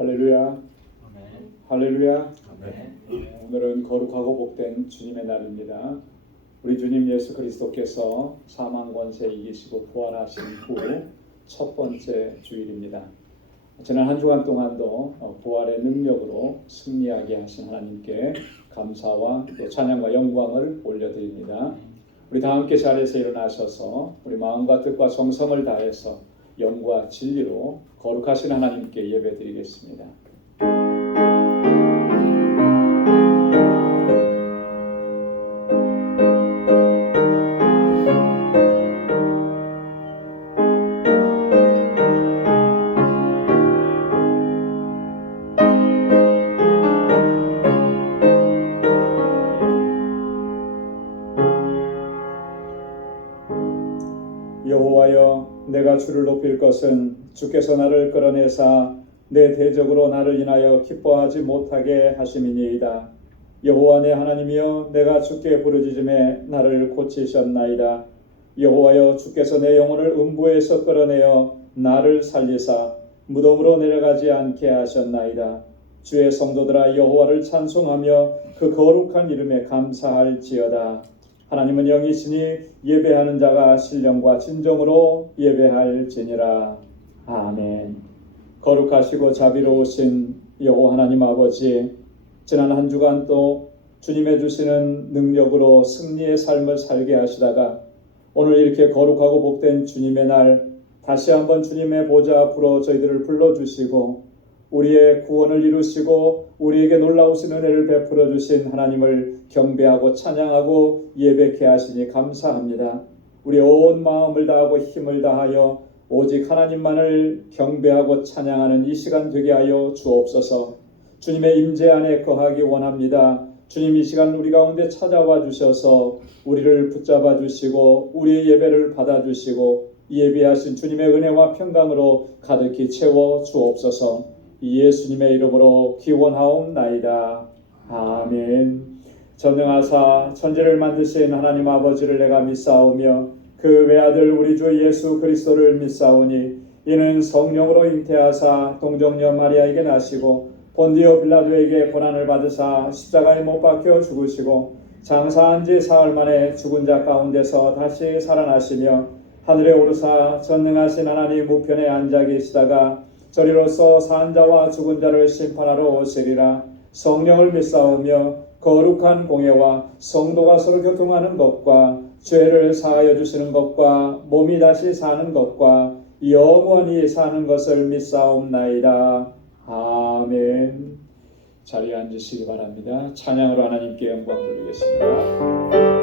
할렐루야. 아멘. 할렐루야. 아멘. 오늘은 거룩하고 복된 주님의 날입니다. 우리 주님 예수 그리스도께서 사망 권세 이기시고 부활하신 후 첫 번째 주일입니다. 지난 한 주간 동안도 부활의 능력으로 승리하게 하신 하나님께 감사와 또 찬양과 영광을 올려드립니다. 우리 다 함께 자리에서 일어나셔서 우리 마음과 뜻과 정성을 다해서 영과 진리로 거룩하신 하나님께 예배드리겠습니다. 여호와여, 내가 주를 높일 것은 주께서 나를 끌어내사 내 대적으로 나를 인하여 기뻐하지 못하게 하심이니이다. 여호와 내 하나님이여, 내가 주께 부르짖음에 나를 고치셨나이다. 여호와여, 주께서 내 영혼을 음부에서 끌어내어 나를 살리사 무덤으로 내려가지 않게 하셨나이다. 주의 성도들아, 여호와를 찬송하며 그 거룩한 이름에 감사할지어다. 하나님은 영이시니 예배하는 자가 신령과 진정으로 예배할지니라. 아멘. 거룩하시고 자비로우신 여호와 하나님 아버지, 지난 한 주간 또 주님의 주시는 능력으로 승리의 삶을 살게 하시다가 오늘 이렇게 거룩하고 복된 주님의 날 다시 한번 주님의 보좌 앞으로 저희들을 불러주시고 우리의 구원을 이루시고 우리에게 놀라우신 은혜를 베풀어 주신 하나님을 경배하고 찬양하고 예배케 하시니 감사합니다. 우리 온 마음을 다하고 힘을 다하여 오직 하나님만을 경배하고 찬양하는 이 시간 되게 하여 주옵소서. 주님의 임재 안에 거하기 원합니다. 주님, 이 시간 우리 가운데 찾아와 주셔서 우리를 붙잡아 주시고 우리의 예배를 받아 주시고 예비하신 주님의 은혜와 평강으로 가득히 채워 주옵소서. 예수님의 이름으로 기원하옵나이다. 아멘. 전능하사 천지를 만드신 하나님 아버지를 내가 믿사오며 그 외아들 우리 주 예수 그리스도를 믿사오니 이는 성령으로 잉태하사 동정녀 마리아에게 나시고 본디오 빌라도에게 고난을 받으사 십자가에 못 박혀 죽으시고 장사한 지 사흘 만에 죽은 자 가운데서 다시 살아나시며 하늘에 오르사 전능하신 하나님 우편에 앉아 계시다가 저리로서 산 자와 죽은 자를 심판하러 오시리라. 성령을 믿사오며 거룩한 공예와 성도가 서로 교통하는 것과 죄를 사하여 주시는 것과 몸이 다시 사는 것과 영원히 사는 것을 믿사옵나이다. 아멘. 자리에 앉으시기 바랍니다. 찬양으로 하나님께 영광 돌리겠습니다.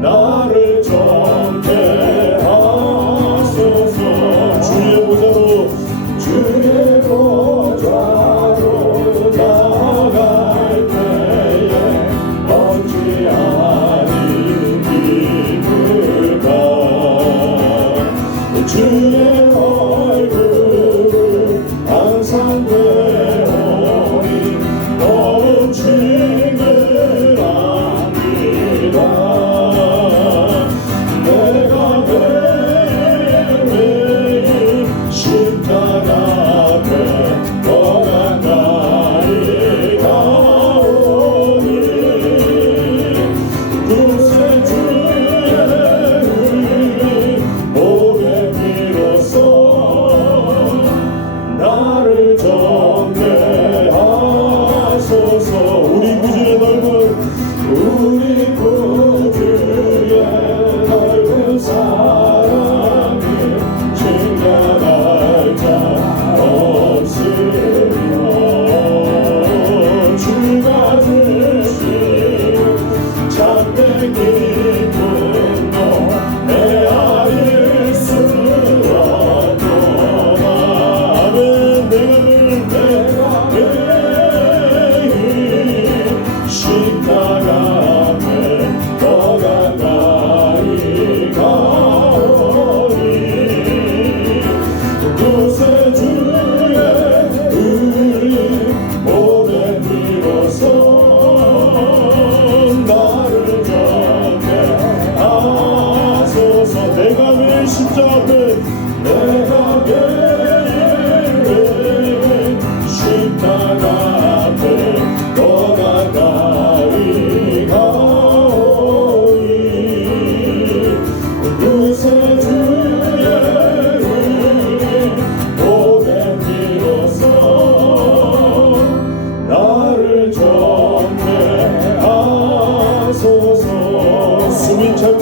나를 줘 십자가 앞에 내가 매일 십자가 앞에 더 가까이 가오니 구세주의 은혜 보배 비로소 나를 정죄하소서. 숨이 찰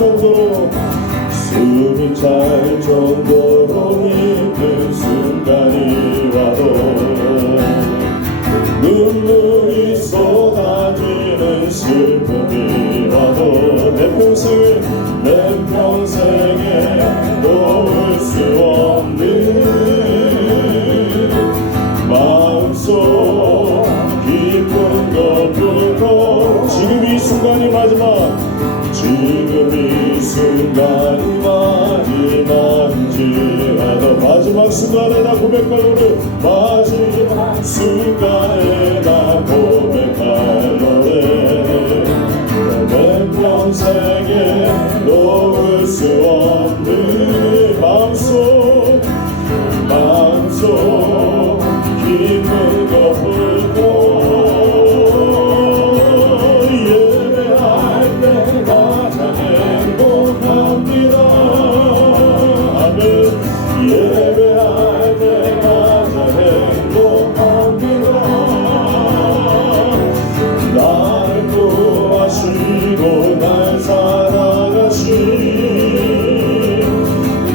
정도로 힘든 순간이 와도 눈물이 쏟아지는 슬픔이 와도 내 평생에 놓을 수 없는 마음속 깊은 것들도 지금 이 순간이 마지막 마지막인지라도 마지막 순간에 나 고백할 노래 마지막 순간에 나 고백할 노래 내 평생에 놓을 수 없는 마음속 깊은 것들도 예배할 때가 행복합니다. 아멘. 예배할 때가 행복합니다. 나를 구하시고 날 사랑하신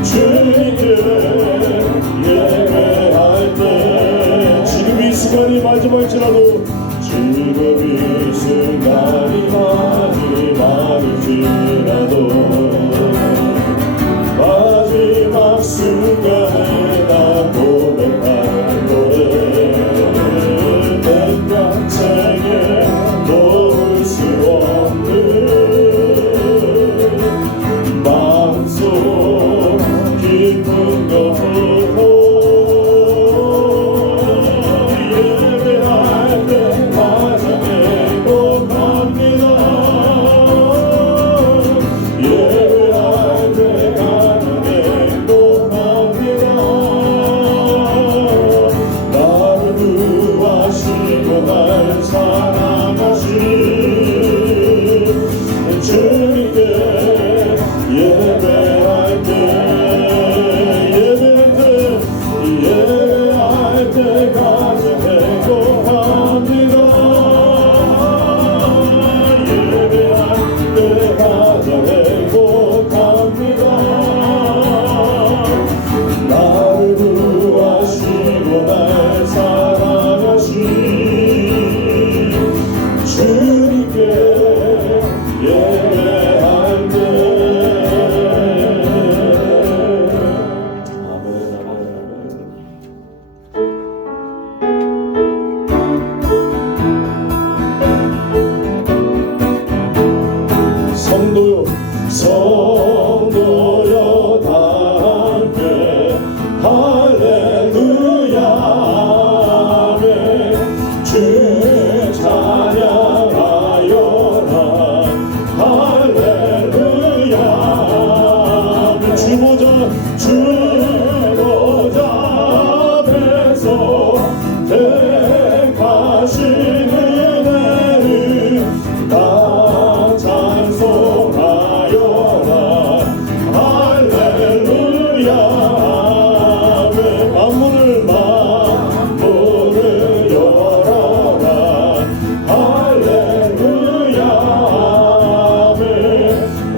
주님께 예배할 때 지금 이 순간이 마지막일지라도 지금 이 순간이 마지막일지라도 마지막 순간에 나 고백할 노래 내 평생에 놓을 수 없는 마음속 깊은 것으로 예배할 때마다 행복합니다. 예배할 때가 행복합니다. 나를 구하시고 날 사랑하신 주님께 예배할 때 때가 행복합니다. 예배할 때가 행복합니다. 나를 구하시고 날 사랑하신 주님께 예배할 때 아멘. 성도여 다 함께 할렐루야 아멘. 주 찬양하여라 할렐루야 아멘. 주보자 앞에서 택하신 은혜를 다 찬송하여라 할렐루야 아멘. 만물을 열어라 할렐루야 아멘.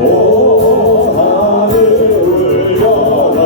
오 하늘 울려라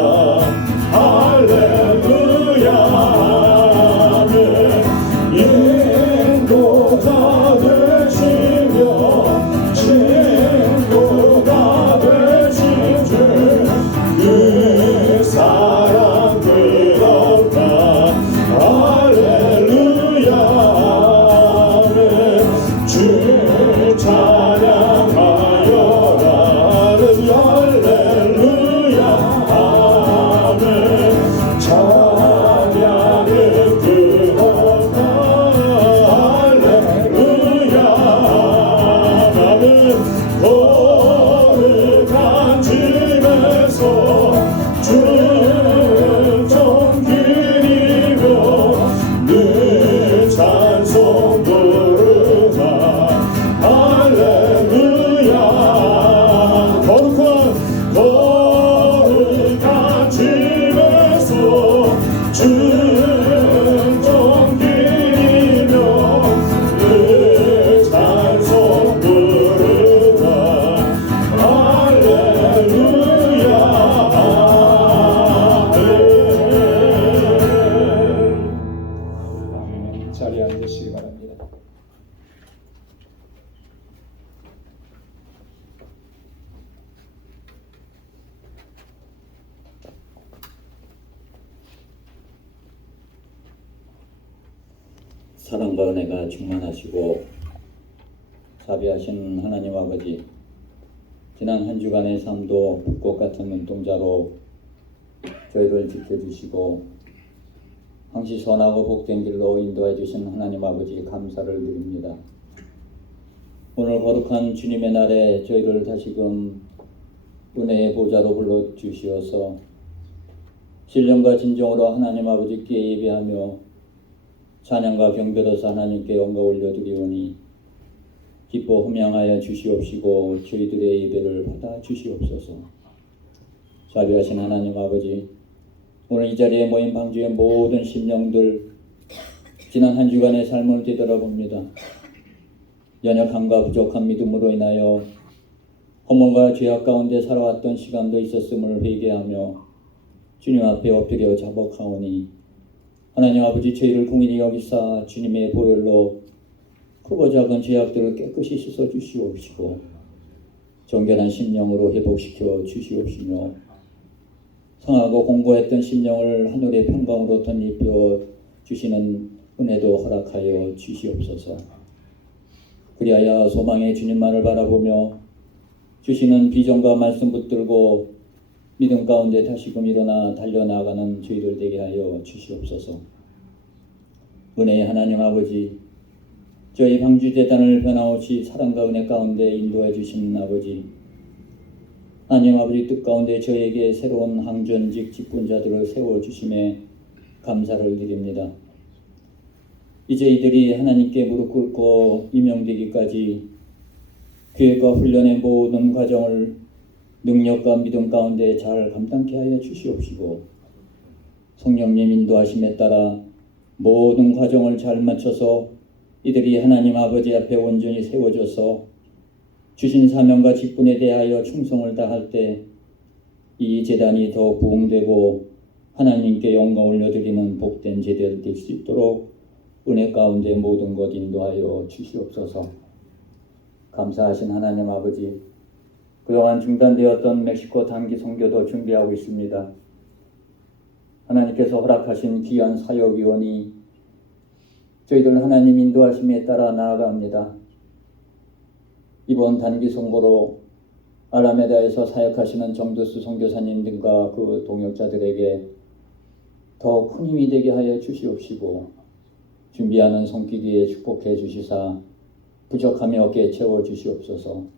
사랑과 은혜가 충만하시고 자비하신 하나님 아버지, 지난 한 주간의 삶도 불꽃 같은 눈동자로 저희를 지켜주시고 항시 선하고 복된 길로 인도해 주신 하나님 아버지 감사를 드립니다. 오늘 거룩한 주님의 날에 저희를 다시금 은혜의 보좌로 불러주시어서 신령과 진정으로 하나님 아버지께 예배하며 찬양과 경배로서 하나님께 영광 올려드리오니 기뻐 흠양하여 주시옵시고 저희들의 예배를 받아 주시옵소서. 자비하신 하나님 아버지, 오늘 이 자리에 모인 방주의 모든 심령들 지난 한 주간의 삶을 되돌아봅니다. 연약함과 부족한 믿음으로 인하여 허물과 죄악 가운데 살아왔던 시간도 있었음을 회개하며 주님 앞에 엎드려 자복하오니 하나님 아버지, 저희를 긍휼히 여기사 주님의 보혈로 크고 작은 죄악들을 깨끗이 씻어 주시옵시고 정결한 심령으로 회복시켜 주시옵시며 상하고 공고했던 심령을 하늘의 평강으로 덧입혀 주시는 은혜도 허락하여 주시옵소서. 그리하여 소망의 주님만을 바라보며 주시는 비전과 말씀 붙들고 믿음 가운데 다시금 일어나 달려나가는 저희들 되게 하여 주시옵소서. 은혜의 하나님 아버지, 저희 방주재단을 변함없이 사랑과 은혜 가운데 인도해 주시는 아버지, 하나님 아버지 뜻 가운데 저에게 새로운 항전직 직분자들을 세워주심에 감사를 드립니다. 이제 이들이 하나님께 무릎 꿇고 임명되기까지 교육과 훈련의 모든 과정을 능력과 믿음 가운데 잘 감당케 하여 주시옵시고 성령님 인도하심에 따라 모든 과정을 잘 마쳐서 이들이 하나님 아버지 앞에 온전히 세워져서 주신 사명과 직분에 대하여 충성을 다할 때 이 제단이 더 부흥되고 하나님께 영광 올려드리는 복된 제대를 될 수 있도록 은혜 가운데 모든 것 인도하여 주시옵소서. 감사하신 하나님 아버지, 그동안 중단되었던 멕시코 단기 선교도 준비하고 있습니다. 하나님께서 허락하신 귀한 사역위원이 저희들 하나님 인도하심에 따라 나아갑니다. 이번 단기 선교로 알라메다에서 사역하시는 정두수 선교사님 등과 그 동역자들에게 더 큰 힘이 되게 하여 주시옵시고 준비하는 손길위에 축복해 주시사 부족함이 없게 채워 주시옵소서.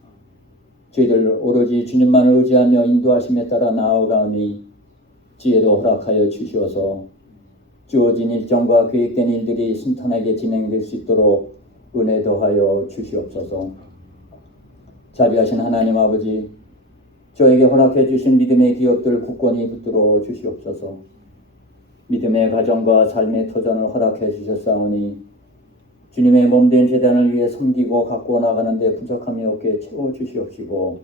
저희들 오로지 주님만을 의지하며 인도하심에 따라 나아가니 지혜도 허락하여 주시어서 주어진 일정과 계획된 일들이 순탄하게 진행될 수 있도록 은혜 더하여 주시옵소서. 자비하신 하나님 아버지, 저에게 허락해 주신 믿음의 기업들 굳건히 붙들어 주시옵소서. 믿음의 가정과 삶의 터전을 허락해 주셨사오니 주님의 몸된 제단을 위해 섬기고 갖고 나가는 데 부족함이 없게 채워 주시옵시고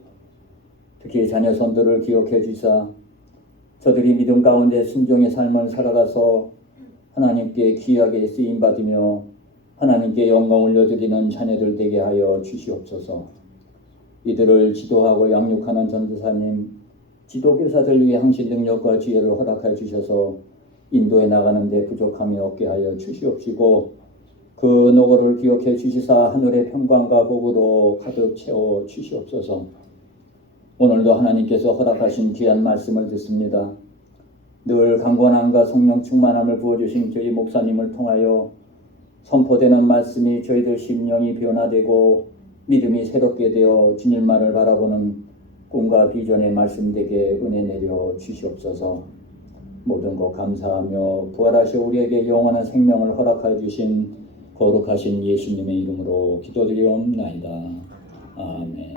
특히 자녀손들을 기억해 주사 저들이 믿음 가운데 순종의 삶을 살아가서 하나님께 귀하게 쓰임받으며 하나님께 영광 올려드리는 자녀들 되게 하여 주시옵소서. 이들을 지도하고 양육하는 전도사님, 지도교사들 위해 항신 능력과 지혜를 허락해 주셔서 인도해 나가는 데 부족함이 없게 하여 주시옵시고 그 노고를 기억해 주시사 하늘의 평강과 복으로 가득 채워 주시옵소서. 오늘도 하나님께서 허락하신 귀한 말씀을 듣습니다. 늘 강건함과 성령 충만함을 부어주신 저희 목사님을 통하여 선포되는 말씀이 저희들 심령이 변화되고 믿음이 새롭게 되어 주님만을 바라보는 꿈과 비전의 말씀 되게 은혜 내려 주시옵소서. 모든 것 감사하며 부활하셔 우리에게 영원한 생명을 허락하여 주신 거룩하신 예수님의 이름으로 기도드리옵나이다. 아멘.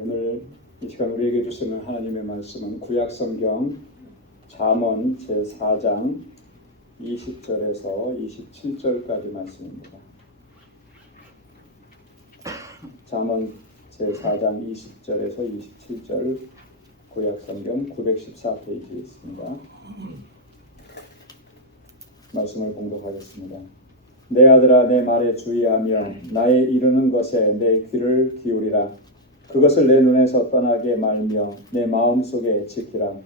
오늘 이 시간 우리에게 주시는 하나님의 말씀은 구약성경 잠언 제4장 20절에서 27절까지 말씀입니다. 잠언 제4장 20절에서 27절 구약성경 914페이지에 있습니다. 말씀을 공독하겠습니다. 내 아들아 내 말에 주의하며 나의 이르는 것에 내 귀를 기울이라. 그것을 내 눈에서 떠나게 말며 내 마음속에 지키라.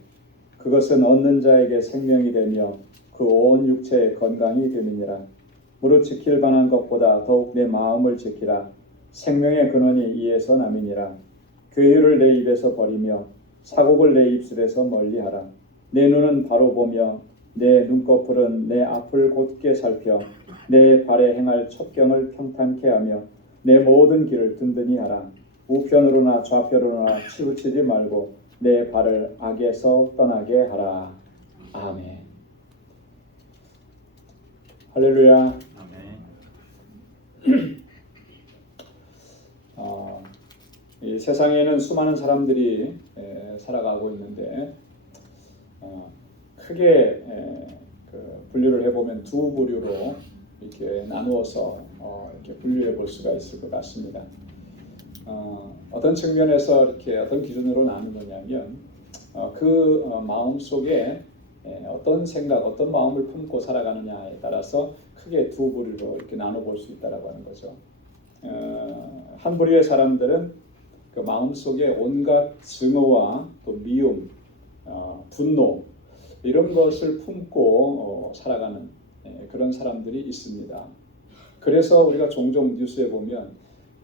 그것은 얻는 자에게 생명이 되며 그 온 육체의 건강이 됨이니라. 무릇 지킬 만한 것보다 더욱 내 마음을 지키라. 생명의 근원이 이에서 남이니라. 괴유를 내 입에서 버리며 사곡을 내 입술에서 멀리하라. 내 눈은 바로 보며 내 눈꺼풀은 내 앞을 곧게 살펴 내 발에 행할 첩경을 평탄케 하며 내 모든 길을 든든히 하라. 우편으로나 좌편으로나 치우치지 말고 내 발을 악에서 떠나게 하라. 아멘. 할렐루야. 아멘. 이 세상에는 수많은 사람들이 살아가고 있는데 크게 분류를 해보면 두 부류로 이렇게 나누어서 이렇게 분류해 볼 수가 있을 것 같습니다. 어떤 측면에서 이렇게 어떤 기준으로 나누느냐면 그 마음 속에 어떤 생각, 어떤 마음을 품고 살아가느냐에 따라서 크게 두 부류로 이렇게 나눠볼 수 있다라고 하는 거죠. 한 부류의 사람들은 그 마음 속에 온갖 증오와 또 미움, 분노 이런 것을 품고 살아가는 그런 사람들이 있습니다. 그래서 우리가 종종 뉴스에 보면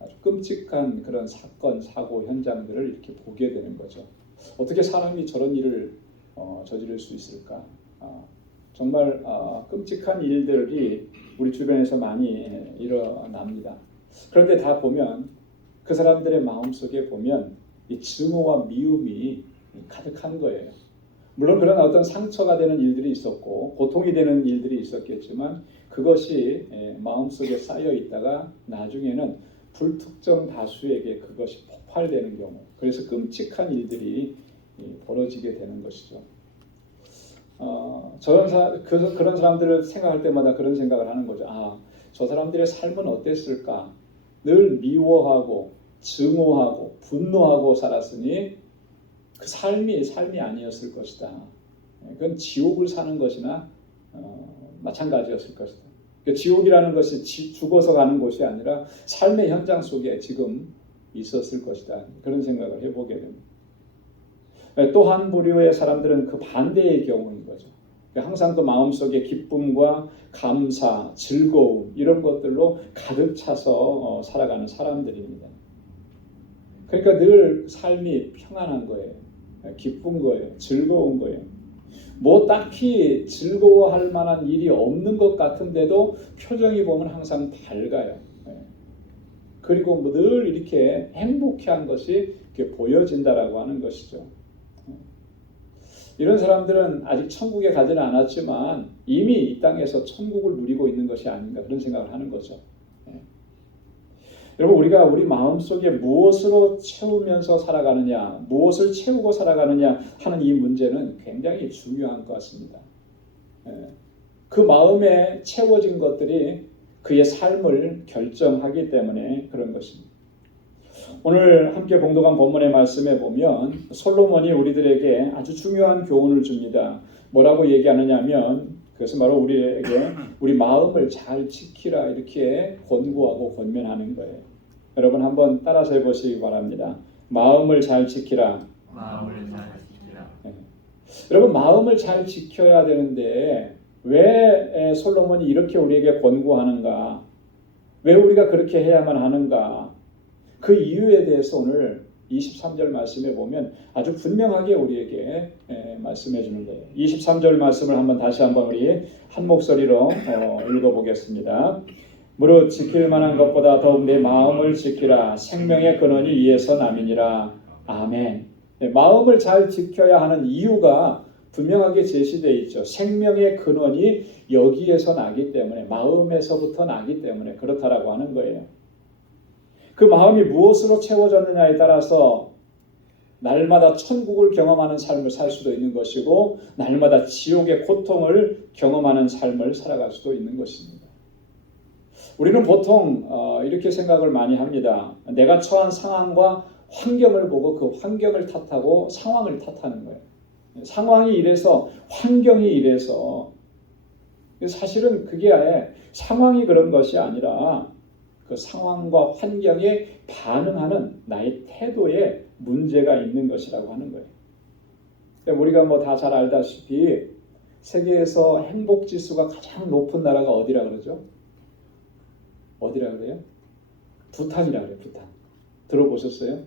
아주 끔찍한 그런 사건, 사고 현장들을 이렇게 보게 되는 거죠. 어떻게 사람이 저런 일을 저지를 수 있을까? 정말 끔찍한 일들이 우리 주변에서 많이 일어납니다. 그런데 다 보면 그 사람들의 마음속에 보면 이 증오와 미움이 가득한 거예요. 물론 그런 어떤 상처가 되는 일들이 있었고 고통이 되는 일들이 있었겠지만 그것이 마음속에 쌓여 있다가 나중에는 불특정 다수에게 그것이 폭발되는 경우, 그래서 끔찍한 일들이 벌어지게 되는 것이죠. 그런 사람들을 생각할 때마다 그런 생각을 하는 거죠. 저 사람들의 삶은 어땠을까? 늘 미워하고 증오하고 분노하고 살았으니 그 삶이 아니었을 것이다. 그건 지옥을 사는 것이나 마찬가지였을 것이다. 지옥이라는 것이 죽어서 가는 곳이 아니라 삶의 현장 속에 지금 있었을 것이다. 그런 생각을 해보게 됩니다. 또 한 부류의 사람들은 그 반대의 경우인 거죠. 항상 그 마음속에 기쁨과 감사, 즐거움 이런 것들로 가득 차서 살아가는 사람들입니다. 그러니까 늘 삶이 평안한 거예요. 기쁜 거예요. 즐거운 거예요. 뭐 딱히 즐거워할 만한 일이 없는 것 같은데도 표정이 보면 항상 밝아요. 그리고 늘 이렇게 행복해한 것이 이렇게 보여진다라고 하는 것이죠. 이런 사람들은 아직 천국에 가지는 않았지만 이미 이 땅에서 천국을 누리고 있는 것이 아닌가 그런 생각을 하는 거죠. 여러분, 우리가 우리 마음속에 무엇으로 채우면서 살아가느냐, 무엇을 채우고 살아가느냐 하는 이 문제는 굉장히 중요한 것 같습니다. 그 마음에 채워진 것들이 그의 삶을 결정하기 때문에 그런 것입니다. 오늘 함께 봉독한 본문의 말씀에 보면 솔로몬이 우리들에게 아주 중요한 교훈을 줍니다. 뭐라고 얘기하느냐면 그것은 바로 우리에게 우리 마음을 잘 지키라 이렇게 권고하고 권면하는 거예요. 여러분 한번 따라서 해보시기 바랍니다. 마음을 잘 지키라. 마음을 잘 지키라. 여러분 마음을 잘 지켜야 되는데 왜 솔로몬이 이렇게 우리에게 권고하는가? 왜 우리가 그렇게 해야만 하는가? 그 이유에 대해서 오늘 23절 말씀에 보면 아주 분명하게 우리에게 말씀해 주는 거예요. 23절 말씀을 다시 한번 우리 한 목소리로 읽어보겠습니다. 무릇 지킬 만한 것보다 더욱 내 마음을 지키라. 생명의 근원이 이에서 남이니라. 아멘. 마음을 잘 지켜야 하는 이유가 분명하게 제시되어 있죠. 생명의 근원이 여기에서 나기 때문에, 마음에서부터 나기 때문에 그렇다라고 하는 거예요. 그 마음이 무엇으로 채워졌느냐에 따라서 날마다 천국을 경험하는 삶을 살 수도 있는 것이고 날마다 지옥의 고통을 경험하는 삶을 살아갈 수도 있는 것입니다. 우리는 보통 이렇게 생각을 많이 합니다. 내가 처한 상황과 환경을 보고 그 환경을 탓하고 상황을 탓하는 거예요. 상황이 이래서 환경이 이래서 사실은 그게 아예 상황이 그런 것이 아니라 그 상황과 환경에 반응하는 나의 태도에 문제가 있는 것이라고 하는 거예요. 우리가 뭐 다 잘 알다시피 세계에서 행복 지수가 가장 높은 나라가 어디라 그러죠? 어디라 그래요? 부탄이라 그래요. 부탄. 들어보셨어요?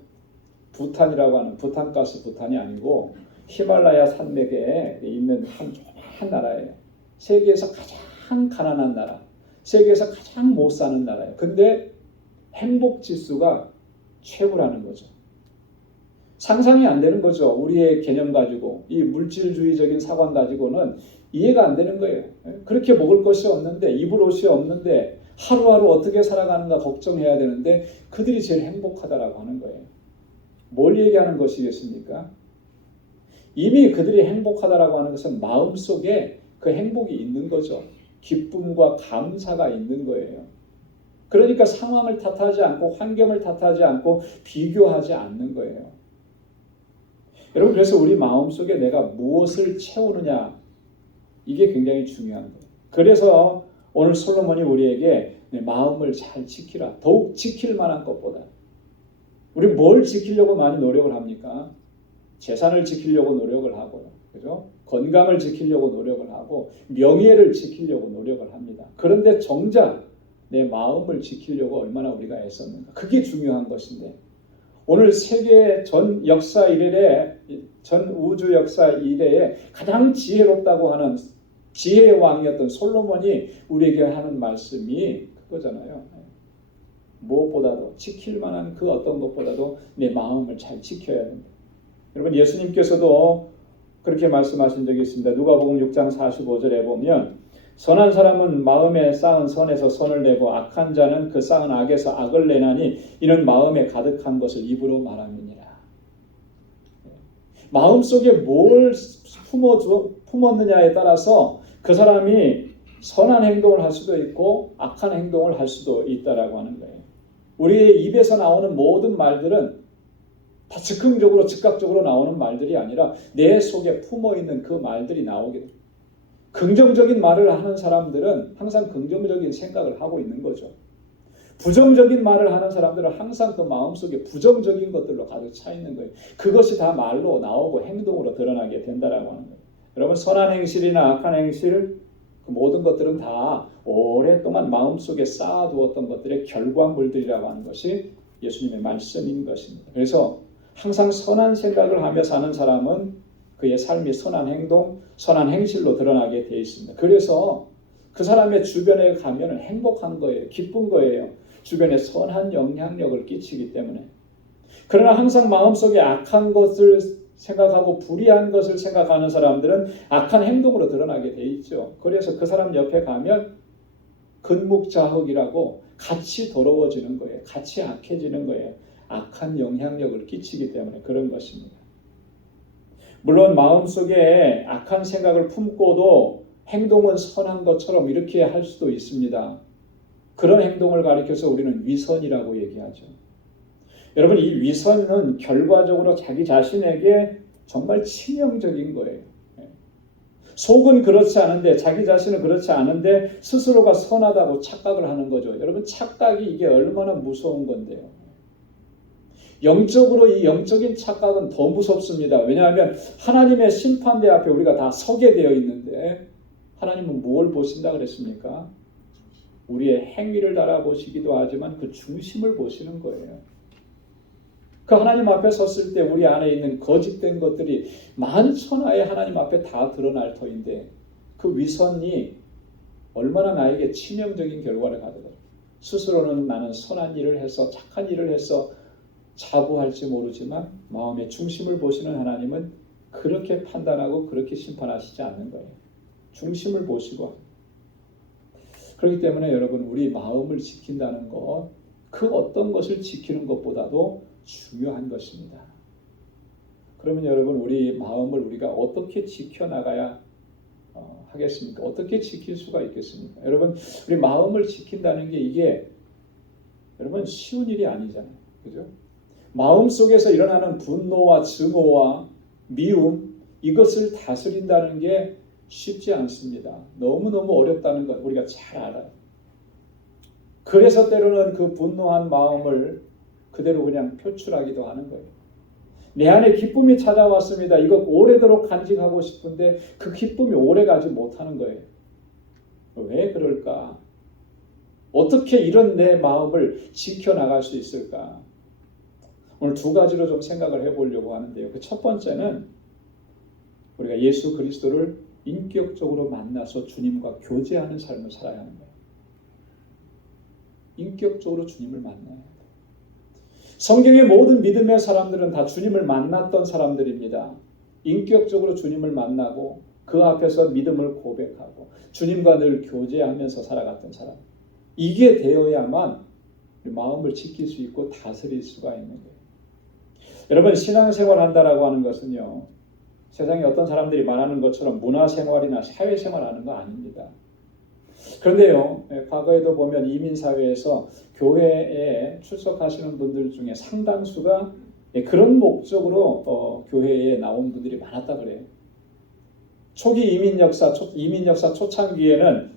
부탄이라고 하는 부탄가스 부탄이 아니고 히말라야 산맥에 있는 한 나라예요. 세계에서 가장 가난한 나라, 세계에서 가장 못 사는 나라예요. 근데 행복 지수가 최고라는 거죠. 상상이 안 되는 거죠. 우리의 개념 가지고 이 물질주의적인 사관 가지고는 이해가 안 되는 거예요. 그렇게 먹을 것이 없는데 입을 옷이 없는데 하루하루 어떻게 살아가는가 걱정해야 되는데 그들이 제일 행복하다라고 하는 거예요. 뭘 얘기하는 것이겠습니까? 이미 그들이 행복하다라고 하는 것은 마음속에 그 행복이 있는 거죠. 기쁨과 감사가 있는 거예요. 그러니까 상황을 탓하지 않고 환경을 탓하지 않고 비교하지 않는 거예요. 여러분, 그래서 우리 마음속에 내가 무엇을 채우느냐, 이게 굉장히 중요한 거예요. 그래서 오늘 솔로몬이 우리에게 내 마음을 잘 지키라. 더욱 지킬 만한 것보다. 우리 뭘 지키려고 많이 노력을 합니까? 재산을 지키려고 노력을 하고요. 그죠? 건강을 지키려고 노력을 하고 명예를 지키려고 노력을 합니다. 그런데 정작 내 마음을 지키려고 얼마나 우리가 애썼는가. 그게 중요한 것인데 오늘 세계 전 역사 이래에 전 우주 역사 이래에 가장 지혜롭다고 하는 지혜의 왕이었던 솔로몬이 우리에게 하는 말씀이 그거잖아요. 무엇보다도 지킬 만한 그 어떤 것보다도 내 마음을 잘 지켜야 된다. 여러분, 예수님께서도 그렇게 말씀하신 적이 있습니다. 누가복음 6장 45절에 보면 선한 사람은 마음에 쌓은 선에서 선을 내고 악한 자는 그 쌓은 악에서 악을 내나니 이는 마음에 가득한 것을 입으로 말함이니라. 마음속에 뭘 품었느냐에 따라서 그 사람이 선한 행동을 할 수도 있고 악한 행동을 할 수도 있다라고 하는 거예요. 우리의 입에서 나오는 모든 말들은 다 즉흥적으로 즉각적으로 나오는 말들이 아니라 내 속에 품어있는 그 말들이 나오게 됩니다. 긍정적인 말을 하는 사람들은 항상 긍정적인 생각을 하고 있는 거죠. 부정적인 말을 하는 사람들은 항상 그 마음속에 부정적인 것들로 가득 차 있는 거예요. 그것이 다 말로 나오고 행동으로 드러나게 된다라고 하는 거예요. 여러분, 선한 행실이나 악한 행실, 그 모든 것들은 다 오랫동안 마음속에 쌓아두었던 것들의 결과물들이라고 하는 것이 예수님의 말씀인 것입니다. 그래서 항상 선한 생각을 하며 사는 사람은 그의 삶이 선한 행동, 선한 행실로 드러나게 되어 있습니다. 그래서 그 사람의 주변에 가면 행복한 거예요. 기쁜 거예요. 주변에 선한 영향력을 끼치기 때문에. 그러나 항상 마음속에 악한 것을 생각하고 불의한 것을 생각하는 사람들은 악한 행동으로 드러나게 돼 있죠. 그래서 그 사람 옆에 가면 근묵자흑이라고 같이 더러워지는 거예요. 같이 악해지는 거예요. 악한 영향력을 끼치기 때문에 그런 것입니다. 물론 마음속에 악한 생각을 품고도 행동은 선한 것처럼 이렇게 할 수도 있습니다. 그런 행동을 가리켜서 우리는 위선이라고 얘기하죠. 여러분, 이 위선은 결과적으로 자기 자신에게 정말 치명적인 거예요. 속은 그렇지 않은데, 자기 자신은 그렇지 않은데 스스로가 선하다고 착각을 하는 거죠. 여러분, 착각이 이게 얼마나 무서운 건데요. 영적으로 이 영적인 착각은 더 무섭습니다. 왜냐하면 하나님의 심판대 앞에 우리가 다 서게 되어 있는데 하나님은 뭘 보신다 그랬습니까? 우리의 행위를 달아보시기도 하지만 그 중심을 보시는 거예요. 그 하나님 앞에 섰을 때 우리 안에 있는 거짓된 것들이 만천하에 하나님 앞에 다 드러날 터인데 그 위선이 얼마나 나에게 치명적인 결과를 가져다요. 스스로는 나는 선한 일을 해서 착한 일을 해서 자부할지 모르지만 마음의 중심을 보시는 하나님은 그렇게 판단하고 그렇게 심판하시지 않는 거예요. 중심을 보시고. 그렇기 때문에 여러분, 우리 마음을 지킨다는 것, 그 어떤 것을 지키는 것보다도 중요한 것입니다. 그러면 여러분, 우리 마음을 우리가 어떻게 지켜나가야 하겠습니까? 어떻게 지킬 수가 있겠습니까? 여러분, 우리 마음을 지킨다는 게 이게 여러분 쉬운 일이 아니잖아요. 그죠? 마음 속에서 일어나는 분노와 증오와 미움, 이것을 다스린다는 게 쉽지 않습니다. 너무너무 어렵다는 것 우리가 잘 알아요. 그래서 때로는 그 분노한 마음을 그대로 그냥 표출하기도 하는 거예요. 내 안에 기쁨이 찾아왔습니다. 이거 오래도록 간직하고 싶은데 그 기쁨이 오래가지 못하는 거예요. 왜 그럴까? 어떻게 이런 내 마음을 지켜나갈 수 있을까? 오늘 두 가지로 좀 생각을 해보려고 하는데요. 그 첫 번째는 우리가 예수 그리스도를 인격적으로 만나서 주님과 교제하는 삶을 살아야 하는 거예요. 인격적으로 주님을 만나야 돼요. 성경의 모든 믿음의 사람들은 다 주님을 만났던 사람들입니다. 인격적으로 주님을 만나고 그 앞에서 믿음을 고백하고 주님과 늘 교제하면서 살아갔던 사람. 이게 되어야만 마음을 지킬 수 있고 다스릴 수가 있는 거예요. 여러분, 신앙생활 한다라고 하는 것은요, 세상에 어떤 사람들이 말하는 것처럼 문화생활이나 사회생활 하는 거 아닙니다. 그런데요, 과거에도 보면 이민사회에서 교회에 출석하시는 분들 중에 상당수가 그런 목적으로 교회에 나온 분들이 많았다 그래요. 초기 이민 역사 초창기에는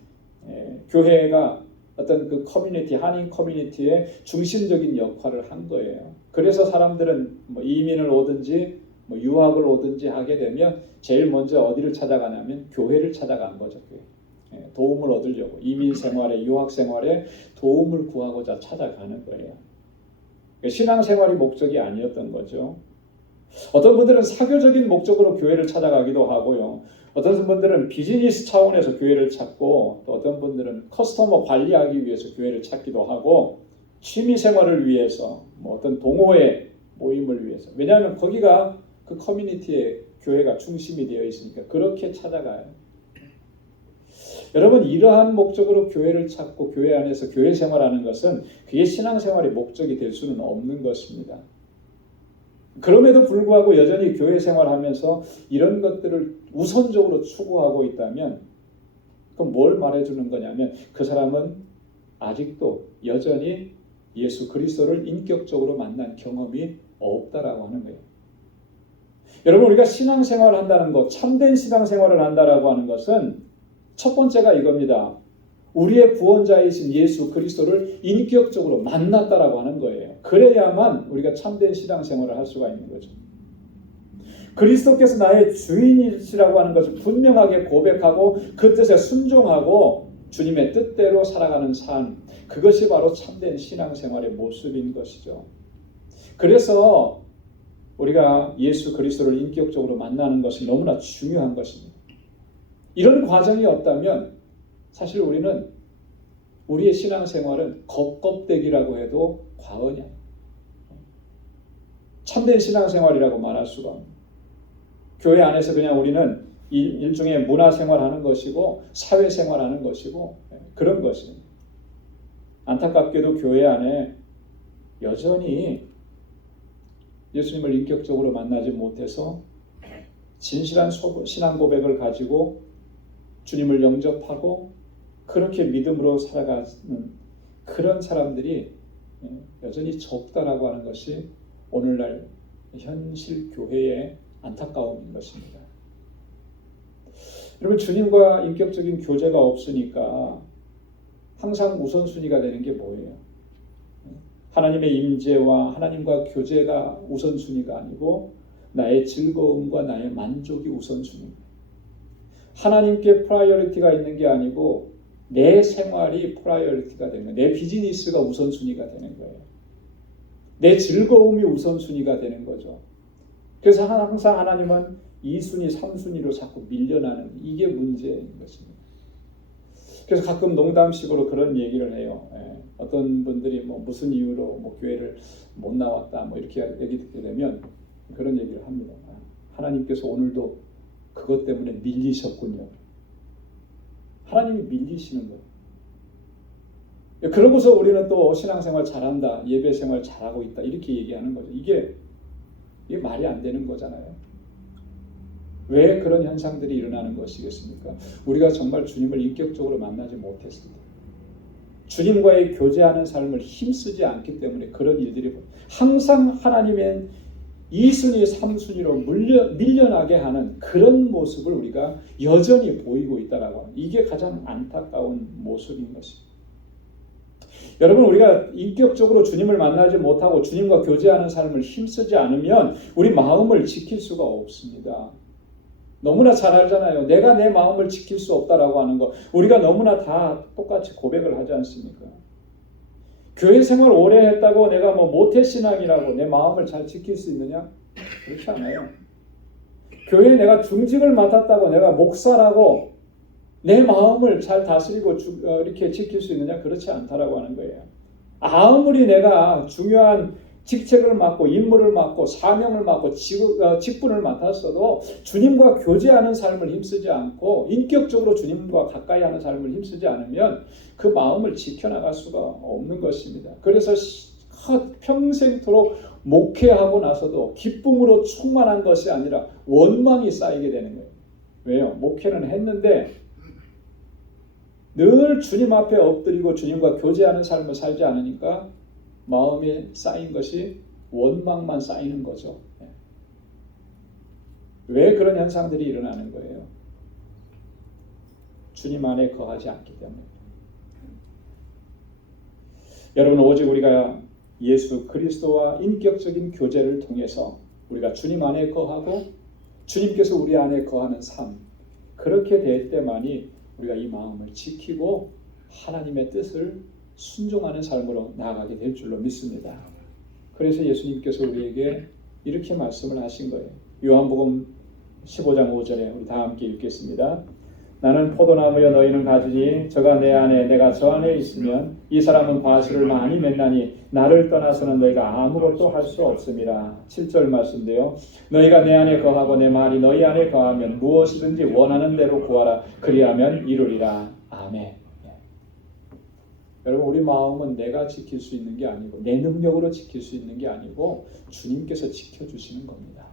교회가 어떤 그 커뮤니티, 한인 커뮤니티의 중심적인 역할을 한 거예요. 그래서 사람들은 뭐 이민을 오든지 뭐 유학을 오든지 하게 되면 제일 먼저 어디를 찾아가냐면 교회를 찾아간 거죠. 도움을 얻으려고 이민 생활에 유학 생활에 도움을 구하고자 찾아가는 거예요. 신앙 생활이 목적이 아니었던 거죠. 어떤 분들은 사교적인 목적으로 교회를 찾아가기도 하고요. 어떤 분들은 비즈니스 차원에서 교회를 찾고 또 어떤 분들은 커스터머 관리하기 위해서 교회를 찾기도 하고 취미 생활을 위해서 뭐 어떤 동호회 모임을 위해서. 왜냐하면 거기가 그 커뮤니티의 교회가 중심이 되어 있으니까 그렇게 찾아가요. 여러분, 이러한 목적으로 교회를 찾고 교회 안에서 교회 생활하는 것은 그게 신앙생활의 목적이 될 수는 없는 것입니다. 그럼에도 불구하고 여전히 교회 생활하면서 이런 것들을 우선적으로 추구하고 있다면 그럼 뭘 말해주는 거냐면 그 사람은 아직도 여전히 예수 그리스도를 인격적으로 만난 경험이 없다라고 하는 거예요. 여러분, 우리가 신앙생활을 한다는 것, 참된 신앙생활을 한다라고 하는 것은 첫 번째가 이겁니다. 우리의 구원자이신 예수 그리스도를 인격적으로 만났다라고 하는 거예요. 그래야만 우리가 참된 신앙생활을 할 수가 있는 거죠. 그리스도께서 나의 주인이시라고 하는 것을 분명하게 고백하고 그 뜻에 순종하고 주님의 뜻대로 살아가는 삶, 그것이 바로 참된 신앙생활의 모습인 것이죠. 그래서 우리가 예수 그리스도를 인격적으로 만나는 것이 너무나 중요한 것입니다. 이런 과정이 없다면 사실 우리는 우리의 신앙생활은 겉껍데기라고 해도 과언이 아니에요. 참된 신앙생활이라고 말할 수가 없는 교회 안에서 그냥 우리는 일종의 문화생활하는 것이고 사회생활하는 것이고 그런 것입니다. 안타깝게도 교회 안에 여전히 예수님을 인격적으로 만나지 못해서 진실한 신앙 고백을 가지고 주님을 영접하고 그렇게 믿음으로 살아가는 그런 사람들이 여전히 적다라고 하는 것이 오늘날 현실 교회의 안타까움인 것입니다. 여러분, 주님과 인격적인 교제가 없으니까 항상 우선순위가 되는 게 뭐예요? 하나님의 임재와 하나님과 교제가 우선순위가 아니고 나의 즐거움과 나의 만족이 우선순위입니다. 하나님께 프라이어리티가 있는 게 아니고 내 생활이 프라이어리티가 되는 거예요. 내 비즈니스가 우선순위가 되는 거예요. 내 즐거움이 우선순위가 되는 거죠. 그래서 항상 하나님은 2순위, 3순위로 자꾸 밀려나는 이게 문제인 것입니다. 그래서 가끔 농담식으로 그런 얘기를 해요. 어떤 분들이 뭐 무슨 이유로 뭐 교회를 못 나왔다 뭐 이렇게 얘기 듣게 되면 그런 얘기를 합니다. 하나님께서 오늘도 그것 때문에 밀리셨군요. 하나님이 밀리시는 거예요. 그러고서 우리는 또 신앙생활 잘한다, 예배생활 잘하고 있다 이렇게 얘기하는 거죠. 이게 말이 안 되는 거잖아요. 왜 그런 현상들이 일어나는 것이겠습니까? 우리가 정말 주님을 인격적으로 만나지 못했을 때, 주님과의 교제하는 삶을 힘쓰지 않기 때문에 그런 일들이 항상 하나님의 2순위, 3순위로 밀려나게 하는 그런 모습을 우리가 여전히 보이고 있다라고 하는, 이게 가장 안타까운 모습인 것입니다. 여러분, 우리가 인격적으로 주님을 만나지 못하고 주님과 교제하는 삶을 힘쓰지 않으면 우리 마음을 지킬 수가 없습니다. 너무나 잘 알잖아요. 내가 내 마음을 지킬 수 없다라고 하는 거. 우리가 너무나 다 똑같이 고백을 하지 않습니까? 교회 생활 오래 했다고 내가 뭐 모태신앙이라고 내 마음을 잘 지킬 수 있느냐? 그렇지 않아요. 교회에 내가 중직을 맡았다고 내가 목사라고 내 마음을 잘 다스리고 이렇게 지킬 수 있느냐? 그렇지 않다라고 하는 거예요. 아무리 내가 중요한 직책을 맡고 임무를 맡고 사명을 맡고 직분을 맡았어도 주님과 교제하는 삶을 힘쓰지 않고 인격적으로 주님과 가까이 하는 삶을 힘쓰지 않으면 그 마음을 지켜나갈 수가 없는 것입니다. 그래서 평생토록 목회하고 나서도 기쁨으로 충만한 것이 아니라 원망이 쌓이게 되는 거예요. 왜요? 목회는 했는데 늘 주님 앞에 엎드리고 주님과 교제하는 삶을 살지 않으니까 마음에 쌓인 것이 원망만 쌓이는 거죠. 왜 그런 현상들이 일어나는 거예요? 주님 안에 거하지 않기 때문에. 여러분, 오직 우리가 예수 그리스도와 인격적인 교제를 통해서 우리가 주님 안에 거하고 주님께서 우리 안에 거하는 삶, 그렇게 될 때만이 우리가 이 마음을 지키고 하나님의 뜻을 순종하는 삶으로 나아가게 될 줄로 믿습니다. 그래서 예수님께서 우리에게 이렇게 말씀을 하신 거예요. 요한복음 15장 5절에 우리 다 함께 읽겠습니다. 나는 포도나무여 너희는 가지니 저가 내 안에 내가 저 안에 있으면 이 사람은 과실을 많이 맺나니 나를 떠나서는 너희가 아무것도 할 수 없음이라. 7절 말씀인데요. 너희가 내 안에 거하고 내 말이 너희 안에 거하면 무엇이든지 원하는 대로 구하라. 그리하면 이루리라. 아멘. 여러분, 우리 마음은 내가 지킬 수 있는 게 아니고 내 능력으로 지킬 수 있는 게 아니고 주님께서 지켜주시는 겁니다.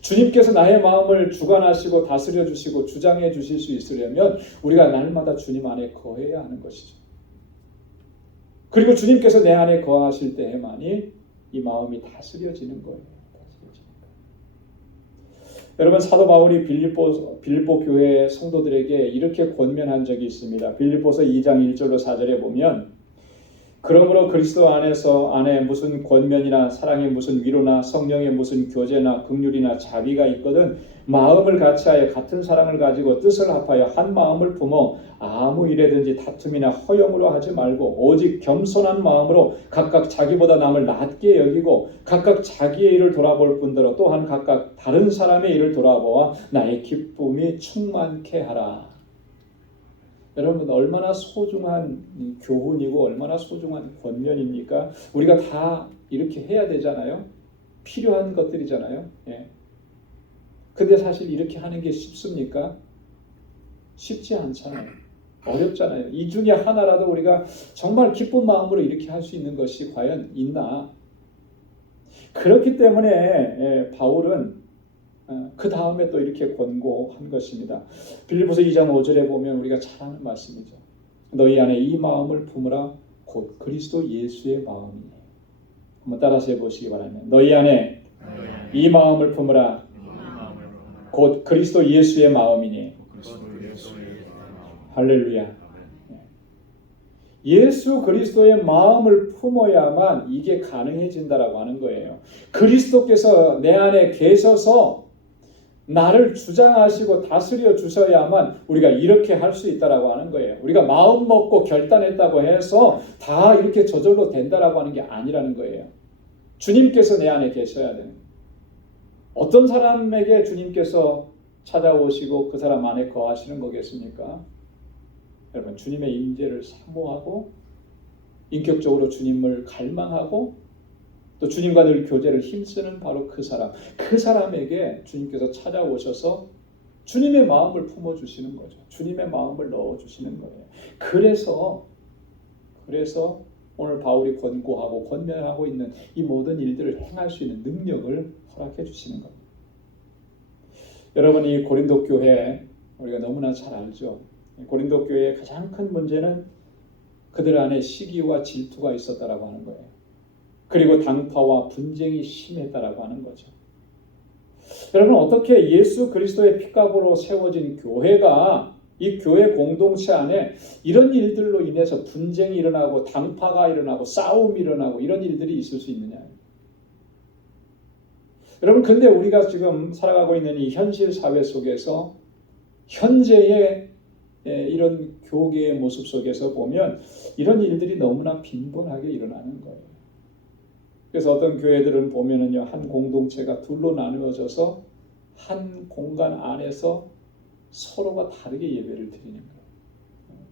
주님께서 나의 마음을 주관하시고 다스려 주시고 주장해 주실 수 있으려면 우리가 날마다 주님 안에 거해야 하는 것이죠. 그리고 주님께서 내 안에 거하실 때에만이 이 마음이 다스려지는 거예요. 여러분, 사도 바울이 빌립보 교회 성도들에게 이렇게 권면한 적이 있습니다. 빌립보서 2장 1절로 4절에 보면 그러므로 그리스도 안에 무슨 권면이나 사랑의 무슨 위로나 성령의 무슨 교제나 긍휼이나 자비가 있거든 마음을 같이하여 같은 사랑을 가지고 뜻을 합하여 한 마음을 품어 아무 일에든지 다툼이나 허영으로 하지 말고 오직 겸손한 마음으로 각각 자기보다 남을 낮게 여기고 각각 자기의 일을 돌아볼 뿐더러 또한 각각 다른 사람의 일을 돌아보아 나의 기쁨이 충만케 하라. 여러분, 얼마나 소중한 교훈이고 얼마나 소중한 권면입니까? 우리가 다 이렇게 해야 되잖아요. 필요한 것들이잖아요. 예. 근데 사실 이렇게 하는 게 쉽습니까? 쉽지 않잖아요. 어렵잖아요. 이 중에 하나라도 우리가 정말 기쁜 마음으로 이렇게 할 수 있는 것이 과연 있나? 그렇기 때문에 바울은 그 다음에 또 이렇게 권고한 것입니다. 빌립보서 2장 5절에 보면 우리가 잘 아는 말씀이죠. 너희 안에 이 마음을 품으라 곧 그리스도 예수의 마음이니. 한번 따라서 해보시기 바랍니다. 너희 안에 이 마음을 품으라 곧 그리스도 예수의 마음이니. 할렐루야. 예수 그리스도의 마음을 품어야만 이게 가능해진다라고 하는 거예요. 그리스도께서 내 안에 계셔서 나를 주장하시고 다스려 주셔야만 우리가 이렇게 할 수 있다라고 하는 거예요. 우리가 마음 먹고 결단했다고 해서 다 이렇게 저절로 된다라고 하는 게 아니라는 거예요. 주님께서 내 안에 계셔야 되는 거예요. 어떤 사람에게 주님께서 찾아오시고 그 사람 안에 거하시는 거겠습니까? 여러분, 주님의 임재를 사모하고 인격적으로 주님을 갈망하고 또 주님과 늘 교제를 힘쓰는 바로 그 사람에게 주님께서 찾아오셔서 주님의 마음을 품어주시는 거죠. 주님의 마음을 넣어주시는 거예요. 그래서 오늘 바울이 권고하고 권면하고 있는 이 모든 일들을 행할 수 있는 능력을 허락해 주시는 겁니다. 여러분, 이 고린도 교회 우리가 너무나 잘 알죠. 고린도 교회의 가장 큰 문제는 그들 안에 시기와 질투가 있었다라고 하는 거예요. 그리고 당파와 분쟁이 심했다라고 하는 거죠. 여러분, 어떻게 예수 그리스도의 피값으로 세워진 교회가, 이 교회 공동체 안에 이런 일들로 인해서 분쟁이 일어나고 당파가 일어나고 싸움이 일어나고 이런 일들이 있을 수 있느냐. 여러분, 근데 우리가 지금 살아가고 있는 이 현실 사회 속에서 현재의 이런 교계의 모습 속에서 보면 이런 일들이 너무나 빈번하게 일어나는 거예요. 그래서 어떤 교회들은 보면은요, 한 공동체가 둘로 나누어져서 한 공간 안에서 서로가 다르게 예배를 드리는 거예요.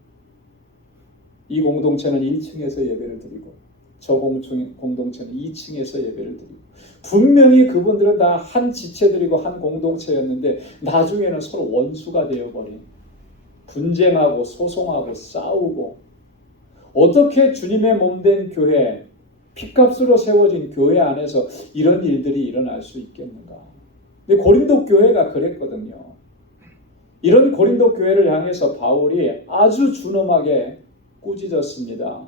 이 공동체는 1층에서 예배를 드리고 저 공동체는 2층에서 예배를 드리고, 분명히 그분들은 다 한 지체들이고 한 공동체였는데 나중에는 서로 원수가 되어버린, 분쟁하고 소송하고 싸우고, 어떻게 주님의 몸된 교회, 피값으로 세워진 교회 안에서 이런 일들이 일어날 수 있겠는가. 근데 고린도 교회가 그랬거든요. 이런 고린도 교회를 향해서 바울이 아주 준엄하게 꾸짖었습니다.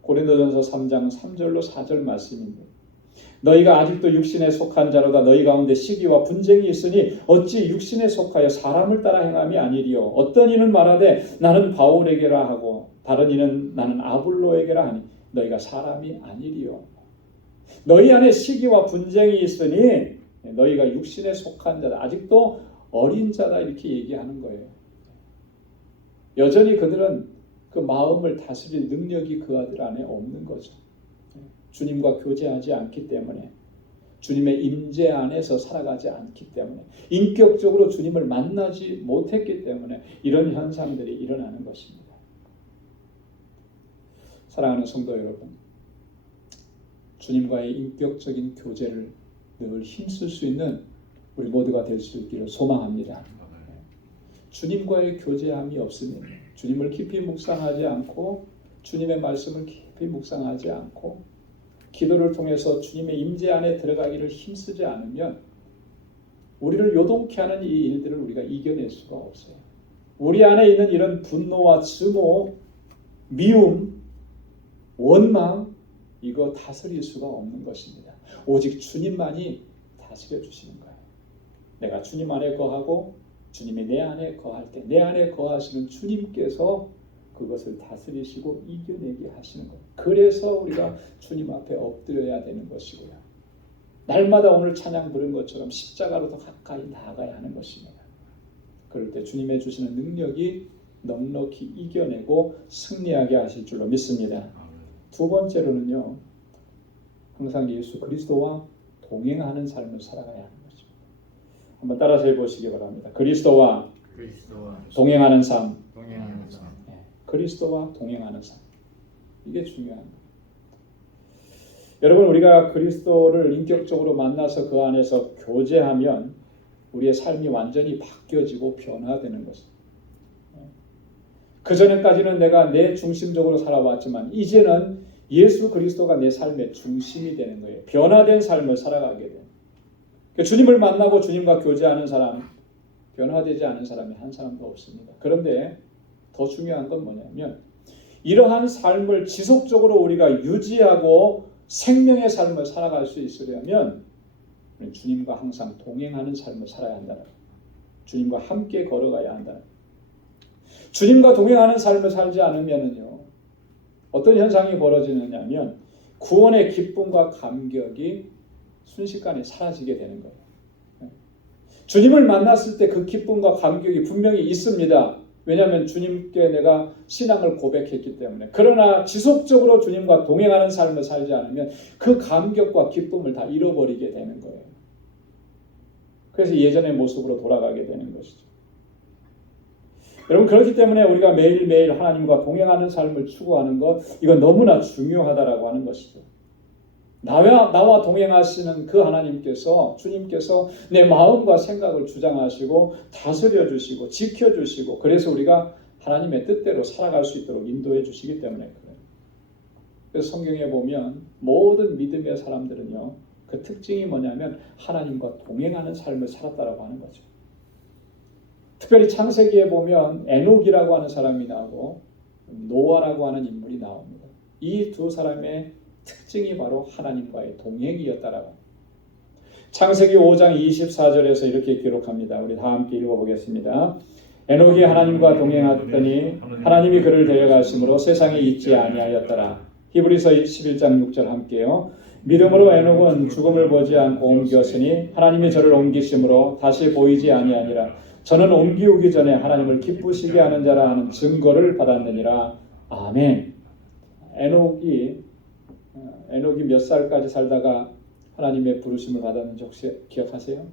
고린도전서 3장 3절로 4절 말씀입니다. 너희가 아직도 육신에 속한 자로다. 너희 가운데 시기와 분쟁이 있으니 어찌 육신에 속하여 사람을 따라 행함이 아니리요. 어떤 이는 말하되 나는 바울에게라 하고 다른 이는 나는 아볼로에게라 하니 너희가 사람이 아니리요. 너희 안에 시기와 분쟁이 있으니 너희가 육신에 속한 자다. 아직도 어린 자다, 이렇게 얘기하는 거예요. 여전히 그들은 그 마음을 다스릴 능력이 그 아들 안에 없는 거죠. 주님과 교제하지 않기 때문에, 주님의 임재 안에서 살아가지 않기 때문에, 인격적으로 주님을 만나지 못했기 때문에 이런 현상들이 일어나는 것입니다. 사랑하는 성도 여러분, 주님과의 인격적인 교제를 늘 힘쓸 수 있는 우리 모두가 될 수 있기를 소망합니다. 주님과의 교제함이 없으면, 주님을 깊이 묵상하지 않고 주님의 말씀을 깊이 묵상하지 않고 기도를 통해서 주님의 임재 안에 들어가기를 힘쓰지 않으면 우리를 요동케 하는 이 일들을 우리가 이겨낼 수가 없어요. 우리 안에 있는 이런 분노와 증오, 미움, 원망, 이거 다스릴 수가 없는 것입니다. 오직 주님만이 다스려 주시는 거예요. 내가 주님 안에 거하고 주님이 내 안에 거할 때 내 안에 거하시는 주님께서 그것을 다스리시고 이겨내게 하시는 거예요. 그래서 우리가 주님 앞에 엎드려야 되는 것이고요. 날마다 오늘 찬양 부른 것처럼 십자가로 더 가까이 나아가야 하는 것입니다. 그럴 때 주님의 주시는 능력이 넉넉히 이겨내고 승리하게 하실 줄로 믿습니다. 두 번째로는요, 항상 예수 그리스도와 동행하는 삶을 살아가야 하는 것입니다. 한번 따라서 해보시기 바랍니다. 그리스도와 동행하는 삶. 그리스도와 동행하는 삶. 이게 중요한 거예요. 여러분, 우리가 그리스도를 인격적으로 만나서 그 안에서 교제하면 우리의 삶이 완전히 바뀌어지고 변화되는 것입니다. 그전에까지는 내가 내 중심적으로 살아왔지만 이제는 예수 그리스도가 내 삶의 중심이 되는 거예요. 변화된 삶을 살아가게 돼요. 주님을 만나고 주님과 교제하는 사람, 변화되지 않은 사람이 한 사람도 없습니다. 그런데 더 중요한 건 뭐냐면, 이러한 삶을 지속적으로 우리가 유지하고 생명의 삶을 살아갈 수 있으려면 우리는 주님과 항상 동행하는 삶을 살아야 한다는 거예요. 주님과 함께 걸어가야 한다는 거예요. 주님과 동행하는 삶을 살지 않으면요, 어떤 현상이 벌어지느냐면 구원의 기쁨과 감격이 순식간에 사라지게 되는 거예요. 주님을 만났을 때 그 기쁨과 감격이 분명히 있습니다. 왜냐하면 주님께 내가 신앙을 고백했기 때문에. 그러나 지속적으로 주님과 동행하는 삶을 살지 않으면 그 감격과 기쁨을 다 잃어버리게 되는 거예요. 그래서 예전의 모습으로 돌아가게 되는 것이죠. 여러분, 그렇기 때문에 우리가 매일매일 하나님과 동행하는 삶을 추구하는 것, 이건 너무나 중요하다라고 하는 것이죠. 나와 동행하시는 그 하나님께서, 주님께서 내 마음과 생각을 주장하시고 다스려 주시고 지켜 주시고, 그래서 우리가 하나님의 뜻대로 살아갈 수 있도록 인도해 주시기 때문에 그래요. 그래서 성경에 보면 모든 믿음의 사람들은요, 그 특징이 뭐냐면 하나님과 동행하는 삶을 살았다라고 하는 거죠. 특별히 창세기에 보면 에녹이라고 하는 사람이 나오고 노아라고 하는 인물이 나옵니다. 이 두 사람의 특징이 바로 하나님과의 동행이었다라고 합니다. 창세기 5장 24절에서 이렇게 기록합니다. 우리 다 함께 읽어보겠습니다. 에녹이 하나님과 동행하더니 하나님이 그를 데려가심으로 세상에 있지 아니하였더라. 히브리서 11장 6절 함께요. 믿음으로 에녹은 죽음을 보지 않고 옮겼으니 하나님이 저를 옮기심으로 다시 보이지 아니하니라. 저는 옮기우기 전에 하나님을 기쁘시게 하는 자라 하는 증거를 받았느니라. 아멘. 에녹이 몇 살까지 살다가 하나님의 부르심을 받았는지 혹시 기억하세요?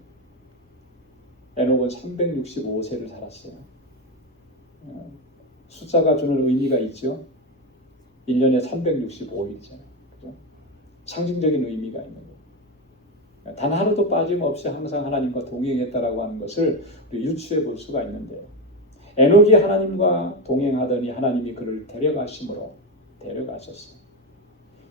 에녹은 365세를 살았어요. 숫자가 주는 의미가 있죠. 1년에 365일이잖아요. 그죠? 상징적인 의미가 있는 거예요. 단 하루도 빠짐없이 항상 하나님과 동행했다라고 하는 것을 우리 유추해 볼 수가 있는데요. 에녹이 하나님과 동행하더니 하나님이 그를 데려가심으로 데려가셨어요.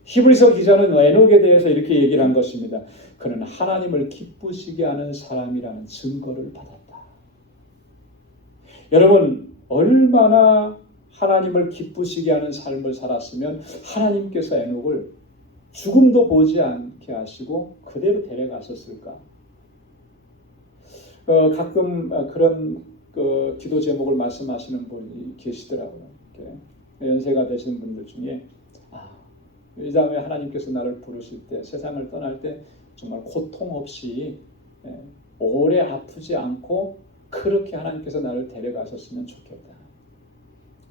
히브리서 기자는 에녹에 대해서 이렇게 얘기를 한 것입니다. 그는 하나님을 기쁘시게 하는 사람이라는 증거를 받았다. 여러분, 얼마나 하나님을 기쁘시게 하는 삶을 살았으면 하나님께서 에녹을 죽음도 보지 않게 하시고 그대로 데려가셨을까? 가끔 그런 기도 제목을 말씀하시는 분이 계시더라고요. 이렇게 연세가 되신 분들 중에 이 다음에 하나님께서 나를 부르실 때 세상을 떠날 때 정말 고통 없이 오래 아프지 않고 그렇게 하나님께서 나를 데려가셨으면 좋겠다.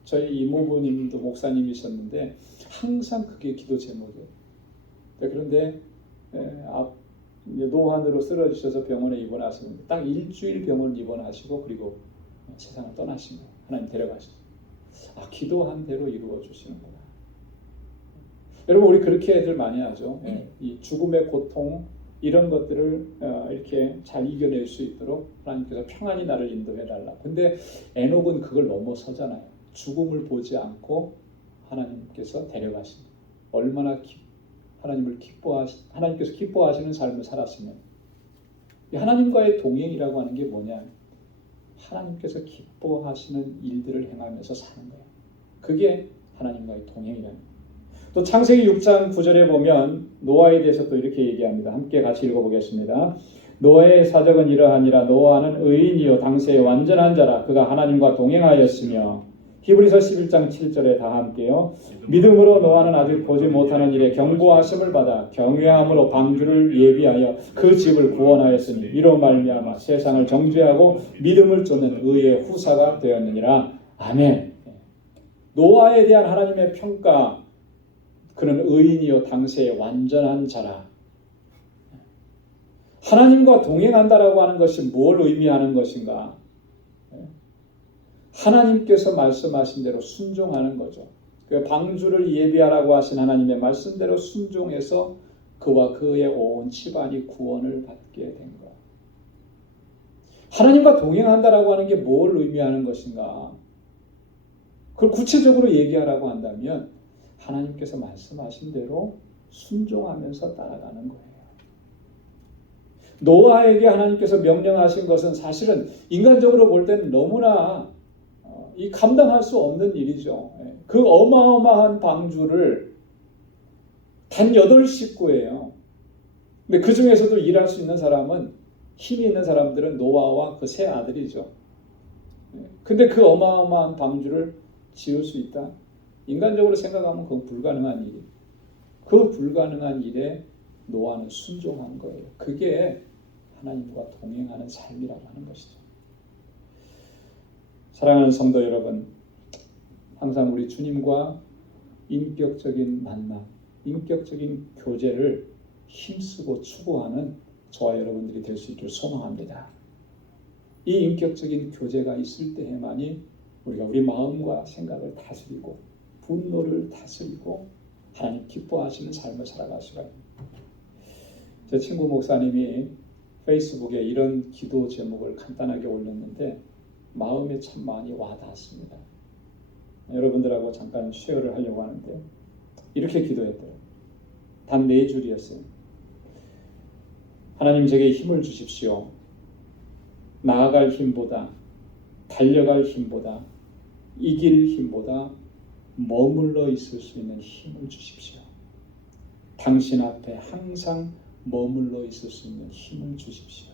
저희 이모부님도 목사님이셨는데 항상 그게 기도 제목이에요. 그런데 노환으로 쓰러지셔서 병원에 입원하셨는데 딱 일주일 병원 입원하시고 그리고 세상을 떠나신 거예요. 하나님 데려가셨어요. 기도한 대로 이루어 주시는구나. 여러분, 우리 그렇게 애들 많이 하죠. 이 죽음의 고통 이런 것들을 이렇게 잘 이겨낼 수 있도록 하나님께서 평안히 나를 인도해달라. 근데 에녹은 그걸 넘어서잖아요. 죽음을 보지 않고 하나님께서 데려가신 얼마나 하나님께서 기뻐하시는 삶을 살았으면 하나님과의 동행이라고 하는 게 뭐냐? 하나님께서 기뻐하시는 일들을 행하면서 사는 거예요. 그게 하나님과의 동행이라는 거예요. 또 창세기 6장 9절에 보면 노아에 대해서 또 이렇게 얘기합니다. 함께 같이 읽어보겠습니다. 노아의 사적은 이러하니라. 노아는 의인이요 당세의 완전한 자라. 그가 하나님과 동행하였으며. 히브리서 11장 7절에 다 함께요. 믿음으로 노아는 아직 보지 못하는 일에 경고하심을 받아 경외함으로 방주를 예비하여 그 집을 구원하였으니 이로 말미암아 세상을 정죄하고 믿음을 쫓는 의의 후사가 되었느니라. 아멘. 노아에 대한 하나님의 평가, 그는 의인이요 당세의 완전한 자라. 하나님과 동행한다라고 하는 것이 뭘 의미하는 것인가? 하나님께서 말씀하신 대로 순종하는 거죠. 그 방주를 예비하라고 하신 하나님의 말씀대로 순종해서 그와 그의 온 집안이 구원을 받게 된 것. 하나님과 동행한다라고 하는 게 뭘 의미하는 것인가? 그걸 구체적으로 얘기하라고 한다면 하나님께서 말씀하신 대로 순종하면서 따라가는 거예요. 노아에게 하나님께서 명령하신 것은 사실은 인간적으로 볼 때는 너무나 감당할 수 없는 일이죠. 그 어마어마한 방주를 단 8식구예요. 근데 그 중에서도 일할 수 있는 사람은, 힘이 있는 사람들은 노아와 그 세 아들이죠. 근데 그 어마어마한 방주를 지을 수 있다? 인간적으로 생각하면 그건 불가능한 일이에요. 그 불가능한 일에 노아는 순종한 거예요. 그게 하나님과 동행하는 삶이라고 하는 것이죠. 사랑하는 성도 여러분, 항상 우리 주님과 인격적인 만남, 인격적인 교제를 힘쓰고 추구하는 저와 여러분들이 될 수 있기를 소망합니다. 이 인격적인 교제가 있을 때에만이 우리가 우리 마음과 생각을 다스리고 분노를 다스리고 하나님 기뻐하시는 삶을 살아갈 수가 있습니다. 제 친구 목사님이 페이스북에 이런 기도 제목을 간단하게 올렸는데 마음에 참 많이 와닿았습니다. 여러분들하고 잠깐 쉐어를 하려고 하는데 이렇게 기도했대요. 단 4줄이었어요. 하나님 제게 힘을 주십시오. 나아갈 힘보다, 달려갈 힘보다, 이길 힘보다 머물러 있을 수 있는 힘을 주십시오. 당신 앞에 항상 머물러 있을 수 있는 힘을 주십시오.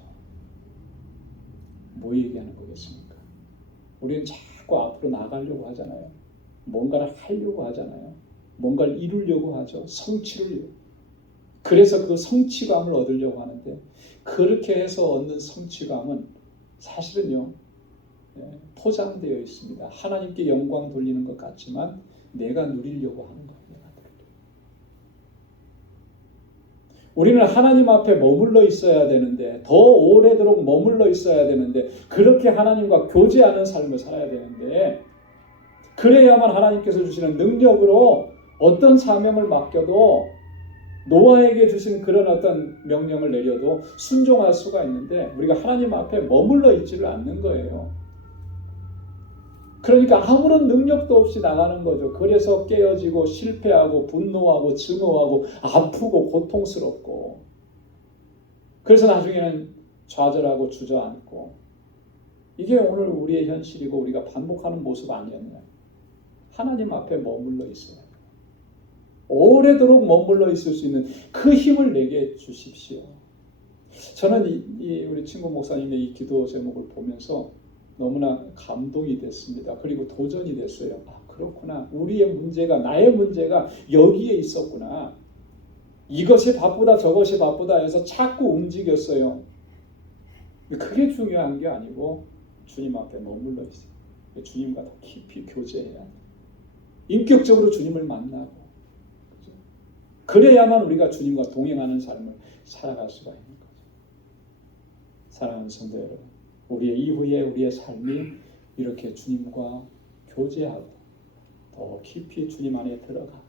뭐 얘기하는 거겠습니까? 우리는 자꾸 앞으로 나가려고 하잖아요. 뭔가를 하려고 하잖아요. 뭔가를 이루려고 하죠. 성취를. 그래서 그 성취감을 얻으려고 하는데, 그렇게 해서 얻는 성취감은 사실은요, 포장되어 있습니다. 하나님께 영광 돌리는 것 같지만 내가 누리려고 하는 겁니다. 우리는 하나님 앞에 머물러 있어야 되는데, 더 오래도록 머물러 있어야 되는데, 그렇게 하나님과 교제하는 삶을 살아야 되는데, 그래야만 하나님께서 주시는 능력으로 어떤 사명을 맡겨도, 노아에게 주신 그런 어떤 명령을 내려도 순종할 수가 있는데, 우리가 하나님 앞에 머물러 있지를 않는 거예요. 그러니까 아무런 능력도 없이 나가는 거죠. 그래서 깨어지고 실패하고 분노하고 증오하고 아프고 고통스럽고, 그래서 나중에는 좌절하고 주저앉고, 이게 오늘 우리의 현실이고 우리가 반복하는 모습 아니었나요? 하나님 앞에 머물러 있어요. 오래도록 머물러 있을 수 있는 그 힘을 내게 주십시오. 저는 우리 친구 목사님의 이 기도 제목을 보면서 너무나 감동이 됐습니다. 그리고 도전이 됐어요. 아, 그렇구나. 우리의 문제가, 나의 문제가 여기에 있었구나. 이것이 바쁘다 저것이 바쁘다 해서 자꾸 움직였어요. 그게 중요한 게 아니고 주님 앞에 머물러 있어요. 주님과 더 깊이 교제해야 돼요. 인격적으로 주님을 만나고, 그래야만 우리가 주님과 동행하는 삶을 살아갈 수가 있는 거죠. 사랑하는 성도 여러분, 우리의 이후에 우리의 삶이 이렇게 주님과 교제하고 더 깊이 주님 안에 들어가고,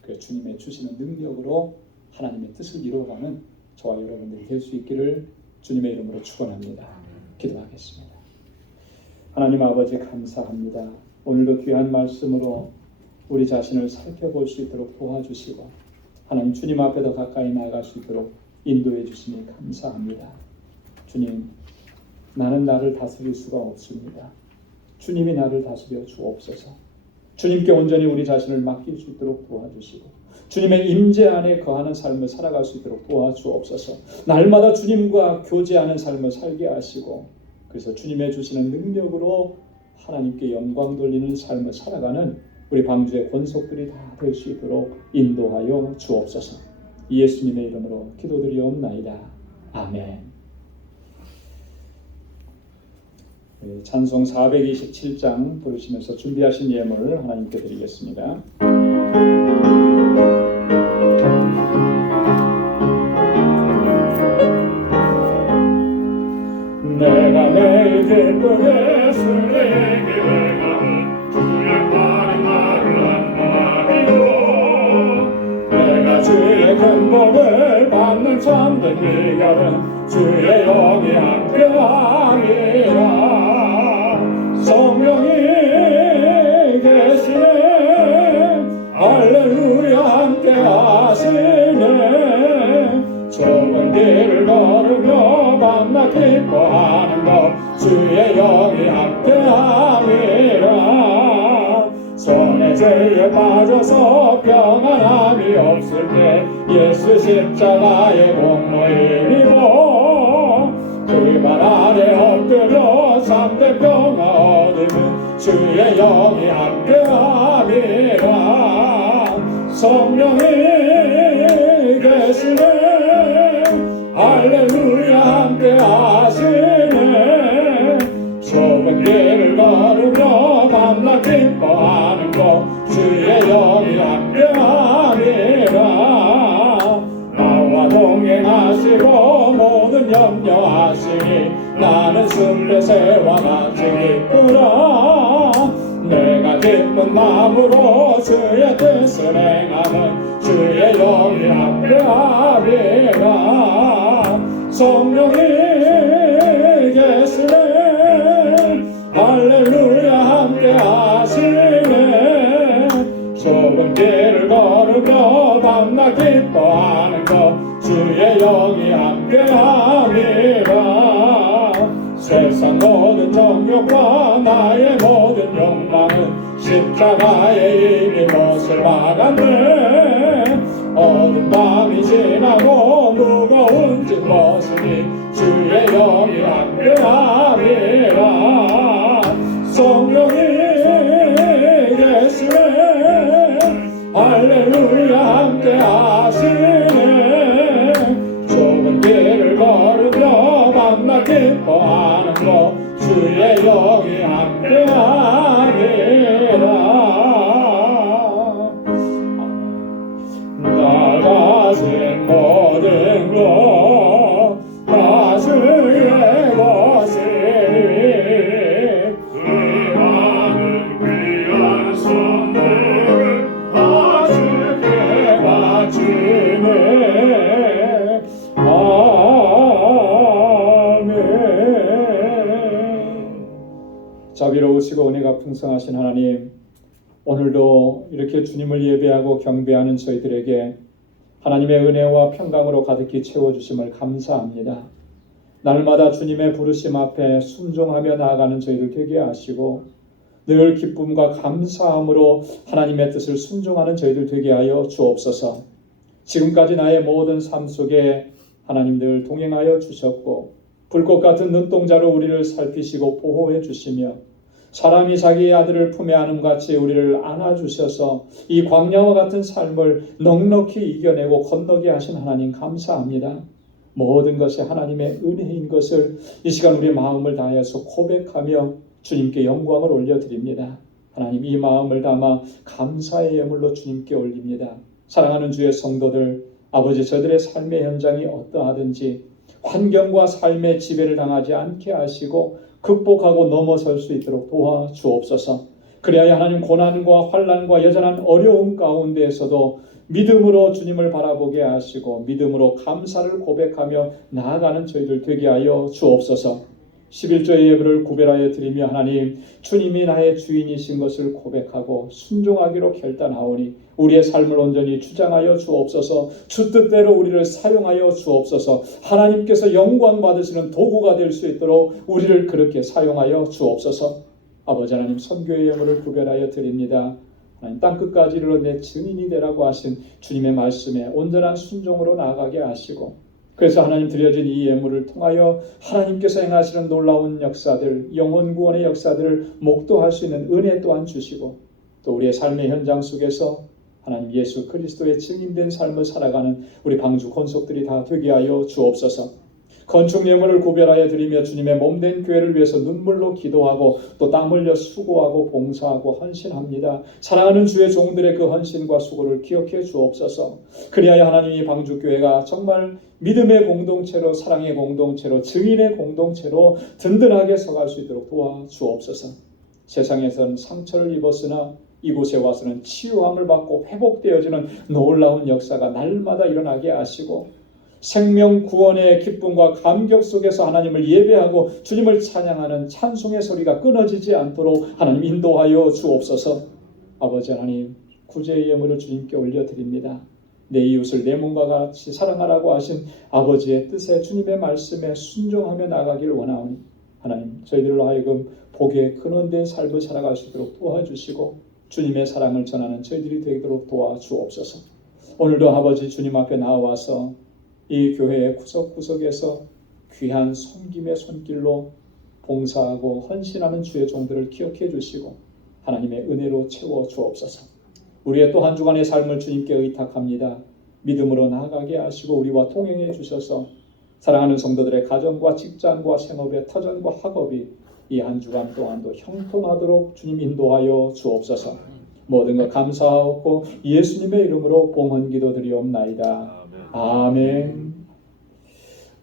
그래서 주님의 주시는 능력으로 하나님의 뜻을 이루어가는 저와 여러분들이 될 수 있기를 주님의 이름으로 축원합니다. 기도하겠습니다. 하나님 아버지, 감사합니다. 오늘도 귀한 말씀으로 우리 자신을 살펴볼 수 있도록 도와주시고, 하나님 주님 앞에 더 가까이 나아갈 수 있도록 인도해 주시니 감사합니다. 주님, 나는 나를 다스릴 수가 없습니다. 주님이 나를 다스려 주옵소서. 주님께 온전히 우리 자신을 맡길 수 있도록 도와주시고, 주님의 임재 안에 거하는 삶을 살아갈 수 있도록 도와주옵소서. 날마다 주님과 교제하는 삶을 살게 하시고, 그래서 주님의 주시는 능력으로 하나님께 영광 돌리는 삶을 살아가는 우리 방주의 권속들이 다 될 수 있도록 인도하여 주옵소서. 예수님의 이름으로 기도드리옵나이다. 아멘. 찬송 427장 부르시면서 준비하신 예물을 하나님께 드리겠습니다. 내가 매일 기쁘게 주의 길을 가는 주의 팔이 나를 안마하리로, 내가 주의 큰 복을 받는 참된 비결은 주의 영이 함께함이라. 성령이 계시네, 할렐루야 함께하시네. 좁은 길을 걸으며 만나 기뻐하는 것, 주의 영이 함께함이라. 손에 죄에 빠져서 평안함이 없을 때 예수 십자가의 공로이니고, 그 발 아래 엎드려 참된 평화 얻으면 주의 영이 함께함이라. 성령이 계시네, 할렐루야 함께하시네. 좁은 길을 걸으며 만나 기뻐하는 것, 주의 영이 함께함이라. 나와 동행하시고 모든 염려하시니 나는 순례새와 같이 기쁘라. 내가 기쁜 마음으로 주의 뜻을 행하는 주의 영이 함께하리라. 성령이 계시네, 할렐루야 함께하시네. 좁은 길을 걸으며 만나 기뻐하는 것, 주의 영이 함께하리라. 모든 정욕과 나의 모든 욕망은 십자가에 이미 못을 박았네. 어두운 밤이 지나고 무거운 짐 벗으니 주의 영이 함께하리라. 성령이 계시네. 할렐루야 함께하시네. 좁은 길을 걸으며 만나 기뻐하는 것 주의 영이 함께하리라. 나 가진 모든 것 다 주의 것이니 수많은 귀한 선물을 다 주께 바치네. 아멘. 자비로우시고 은혜가 풍성하신 하나님, 오늘도 이렇게 주님을 예배하고 경배하는 저희들에게 하나님의 은혜와 평강으로 가득히 채워주심을 감사합니다. 날마다 주님의 부르심 앞에 순종하며 나아가는 저희들 되게 하시고 늘 기쁨과 감사함으로 하나님의 뜻을 순종하는 저희들 되게 하여 주옵소서. 지금까지 나의 모든 삶 속에 하나님 늘 동행하여 주셨고 불꽃 같은 눈동자로 우리를 살피시고 보호해 주시며 사람이 자기의 아들을 품에 안음 같이 우리를 안아주셔서 이 광야와 같은 삶을 넉넉히 이겨내고 건너게 하신 하나님 감사합니다. 모든 것이 하나님의 은혜인 것을 이 시간 우리의 마음을 다해서 고백하며 주님께 영광을 올려드립니다. 하나님, 이 마음을 담아 감사의 예물로 주님께 올립니다. 사랑하는 주의 성도들, 아버지, 저들의 삶의 현장이 어떠하든지 환경과 삶의 지배를 당하지 않게 하시고 극복하고 넘어설 수 있도록 도와주옵소서. 그래야 하나님, 고난과 환난과 여전한 어려움 가운데에서도 믿음으로 주님을 바라보게 하시고 믿음으로 감사를 고백하며 나아가는 저희들 되게 하여 주옵소서. 11조의 예물을 구별하여 드리며 하나님, 주님이 나의 주인이신 것을 고백하고 순종하기로 결단하오니 우리의 삶을 온전히 주장하여 주옵소서. 주 뜻대로 우리를 사용하여 주옵소서. 하나님께서 영광 받으시는 도구가 될 수 있도록 우리를 그렇게 사용하여 주옵소서. 아버지 하나님, 선교의 예물을 구별하여 드립니다. 하나님, 땅끝까지 이르러 내 증인이 되라고 하신 주님의 말씀에 온전한 순종으로 나아가게 하시고, 그래서 하나님 드려진 이 예물을 통하여 하나님께서 행하시는 놀라운 역사들, 영혼 구원의 역사들을 목도할 수 있는 은혜 또한 주시고, 또 우리의 삶의 현장 속에서 하나님 예수 그리스도의 증인된 삶을 살아가는 우리 방주 권속들이 다 되게 하여 주옵소서. 건축 예물을 구별하여 드리며 주님의 몸된 교회를 위해서 눈물로 기도하고 또 땀 흘려 수고하고 봉사하고 헌신합니다. 사랑하는 주의 종들의 그 헌신과 수고를 기억해 주옵소서. 그리하여 하나님이 방주교회가 정말 믿음의 공동체로, 사랑의 공동체로, 증인의 공동체로 든든하게 서갈 수 있도록 도와주옵소서. 세상에서는 상처를 입었으나 이곳에 와서는 치유함을 받고 회복되어지는 놀라운 역사가 날마다 일어나게 하시고, 생명 구원의 기쁨과 감격 속에서 하나님을 예배하고 주님을 찬양하는 찬송의 소리가 끊어지지 않도록 하나님 인도하여 주옵소서. 아버지 하나님, 구제의 예물을 주님께 올려드립니다. 내 이웃을 내 몸과 같이 사랑하라고 하신 아버지의 뜻에, 주님의 말씀에 순종하며 나가길 원하오니 하나님, 저희들로 하여금 복의 근원된 삶을 살아갈 수 있도록 도와주시고 주님의 사랑을 전하는 저희들이 되도록 도와주옵소서. 오늘도 아버지 주님 앞에 나와서 이 교회의 구석구석에서 귀한 섬김의 손길로 봉사하고 헌신하는 주의 종들을 기억해 주시고 하나님의 은혜로 채워 주옵소서. 우리의 또 한 주간의 삶을 주님께 의탁합니다. 믿음으로 나아가게 하시고 우리와 동행해 주셔서 사랑하는 성도들의 가정과 직장과 생업의 터전과 학업이 이 한 주간 동안도 형통하도록 주님 인도하여 주옵소서. 모든 것 감사하고 예수님의 이름으로 봉헌기도 드리옵나이다. 아멘.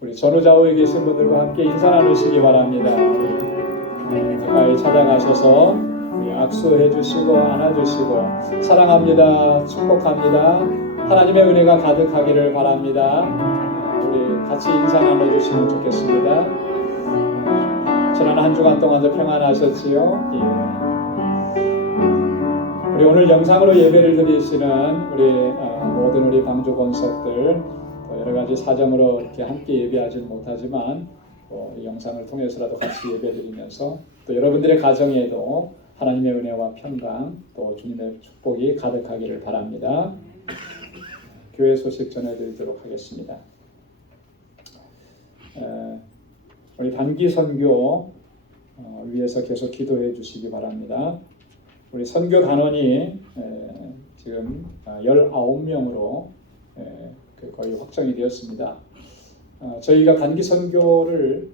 우리 전후좌우에 계신 분들과 함께 인사 나누시기 바랍니다. 가까이 찾아가셔서 악수해 주시고 안아주시고 사랑합니다, 축복합니다, 하나님의 은혜가 가득하기를 바랍니다. 우리 같이 인사 나눠주시면 좋겠습니다. 지난 한 주간 동안도 평안하셨지요? 예. 우리 오늘 영상으로 예배를 드리시는 우리 모든 우리 방주 권속들, 여러 가지 사정으로 이렇게 함께 예배하지 못하지만 이 영상을 통해서라도 같이 예배드리면서 또 여러분들의 가정에도 하나님의 은혜와 평강 또 주님의 축복이 가득하기를 바랍니다. 교회 소식 전해드리도록 하겠습니다. 우리 단기 선교 위해서 계속 기도해 주시기 바랍니다. 우리 선교 단원이 지금 19명으로 거의 확정이 되었습니다. 저희가 단기 선교를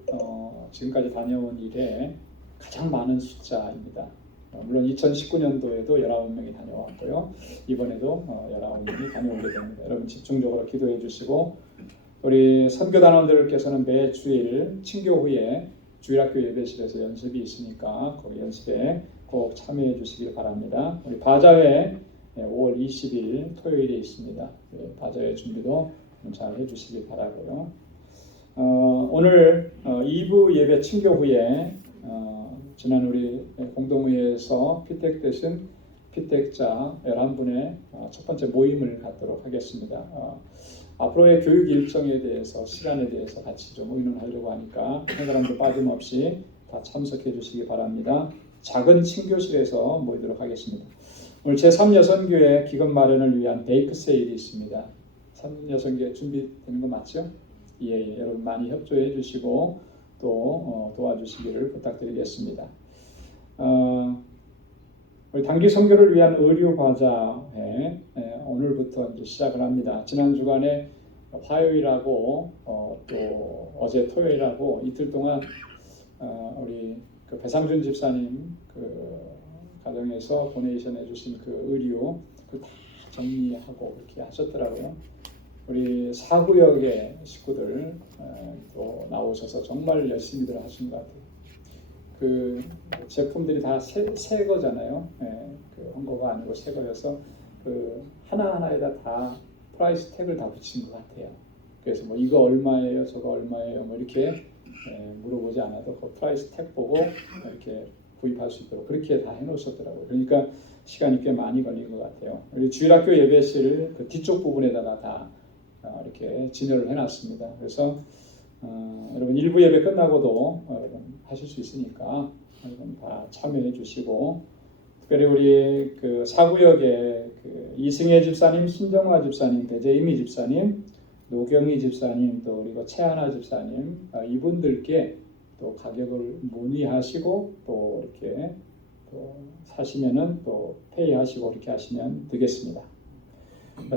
지금까지 다녀온 이래 가장 많은 숫자입니다. 물론 2019년도에도 19명이 다녀왔고요. 이번에도 19명이 다녀오게 됩니다. 여러분 집중적으로 기도해 주시고 우리 선교단원들께서는 매 주일 친교 후에 주일학교 예배실에서 연습이 있으니까 거기 연습에 꼭 참여해 주시길 바랍니다. 우리 바자회 5월 20일 토요일에 있습니다. 바자회 준비도 잘 해주시길 바라고요. 오늘 2부 예배 친교 후에 지난 우리 공동회에서 피택되신 피택자 11분의 첫 번째 모임을 갖도록 하겠습니다. 앞으로의 교육 일정에 대해서 시간에 대해서 같이 좀 의논하려고 하니까 한 사람도 빠짐없이 다 참석해 주시기 바랍니다. 작은 친교실에서 모이도록 하겠습니다. 오늘 제3여선교회 기금 마련을 위한 베이크 세일이 있습니다. 3여선교회 준비되는 거 맞죠? 예, 여러분 많이 협조해 주시고 또 도와주시기를 부탁드리겠습니다. 우리 단기 선교를 위한 의류 바자회 오늘부터 이제 시작을 합니다. 지난 주간에 화요일하고 또 어제 토요일하고 이틀 동안 우리 그 배상준 집사님 그 가정에서 도네이션 해주신 그 의류 그 다 정리하고 이렇게 하셨더라고요. 우리 사구역의 식구들 또 나오셔서 정말 열심히들 하신 것 같아요. 그 제품들이 다 새 거잖아요. 그 헌거가 아니고 새 거여서 그 하나하나에다 다 프라이스 태그를 다 붙인 것 같아요. 그래서 뭐 이거 얼마예요, 저거 얼마예요, 뭐 이렇게 물어보지 않아도 그 프라이스 태그 보고 이렇게 구입할 수 있도록 그렇게 다 해놓으셨더라고요. 그러니까 시간이 꽤 많이 걸린 것 같아요. 우리 주일학교 예배실 그 뒤쪽 부분에다가 다 이렇게 진열을 해놨습니다. 그래서 여러분 일부 예배 끝나고도 여러분 하실 수 있으니까 여러분 다 참여해 주시고 특별히 우리 그 사구역의 그 이승혜 집사님, 신정화 집사님, 배재임이 집사님, 노경희 집사님, 또 그리고 최하나 집사님 이분들께 또 가격을 문의하시고 또 이렇게 또 사시면은 또 페이하시고 이렇게 하시면 되겠습니다.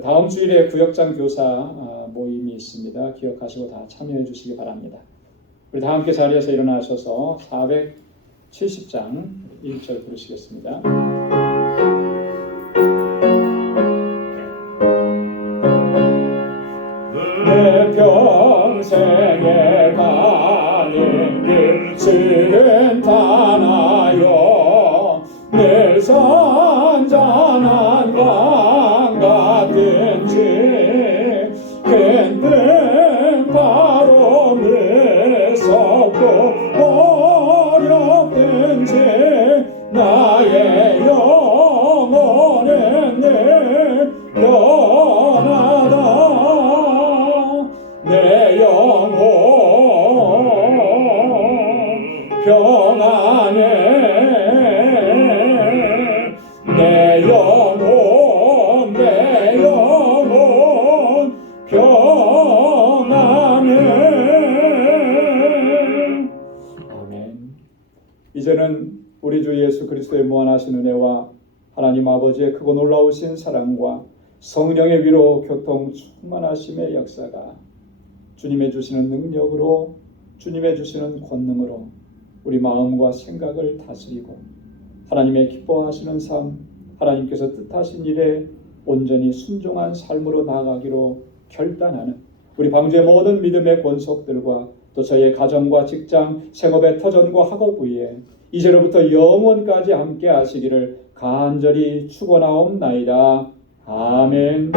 다음 주일에 구역장 교사 모임이 있습니다. 기억하시고 다 참여해 주시기 바랍니다. 우리 다 함께 자리에서 일어나셔서 470장 1절 부르시겠습니다. 내 평생에 가는 길 실은 다나요 늘 선전한 왕 같은지 근데 바로 무섭고 어렵든지 나의 영혼은 늘 변하다 내 영혼 평안해 내 영혼 평안해. 아멘. 이제는 우리 주 예수 그리스도의 무한하신 은혜와 하나님 아버지의 크고 놀라우신 사랑과 성령의 위로 교통 충만하심의 역사가 주님의 주시는 능력으로 주님의 주시는 권능으로 우리 마음과 생각을 다스리고 하나님의 기뻐하시는 삶, 하나님께서 뜻하신 일에 온전히 순종한 삶으로 나아가기로 결단하는 우리 방주의 모든 믿음의 권속들과 또 저희의 가정과 직장, 생업의 터전과 학업 위에 이제로부터 영원까지 함께 하시기를 간절히 축원하옵나이다. 아멘.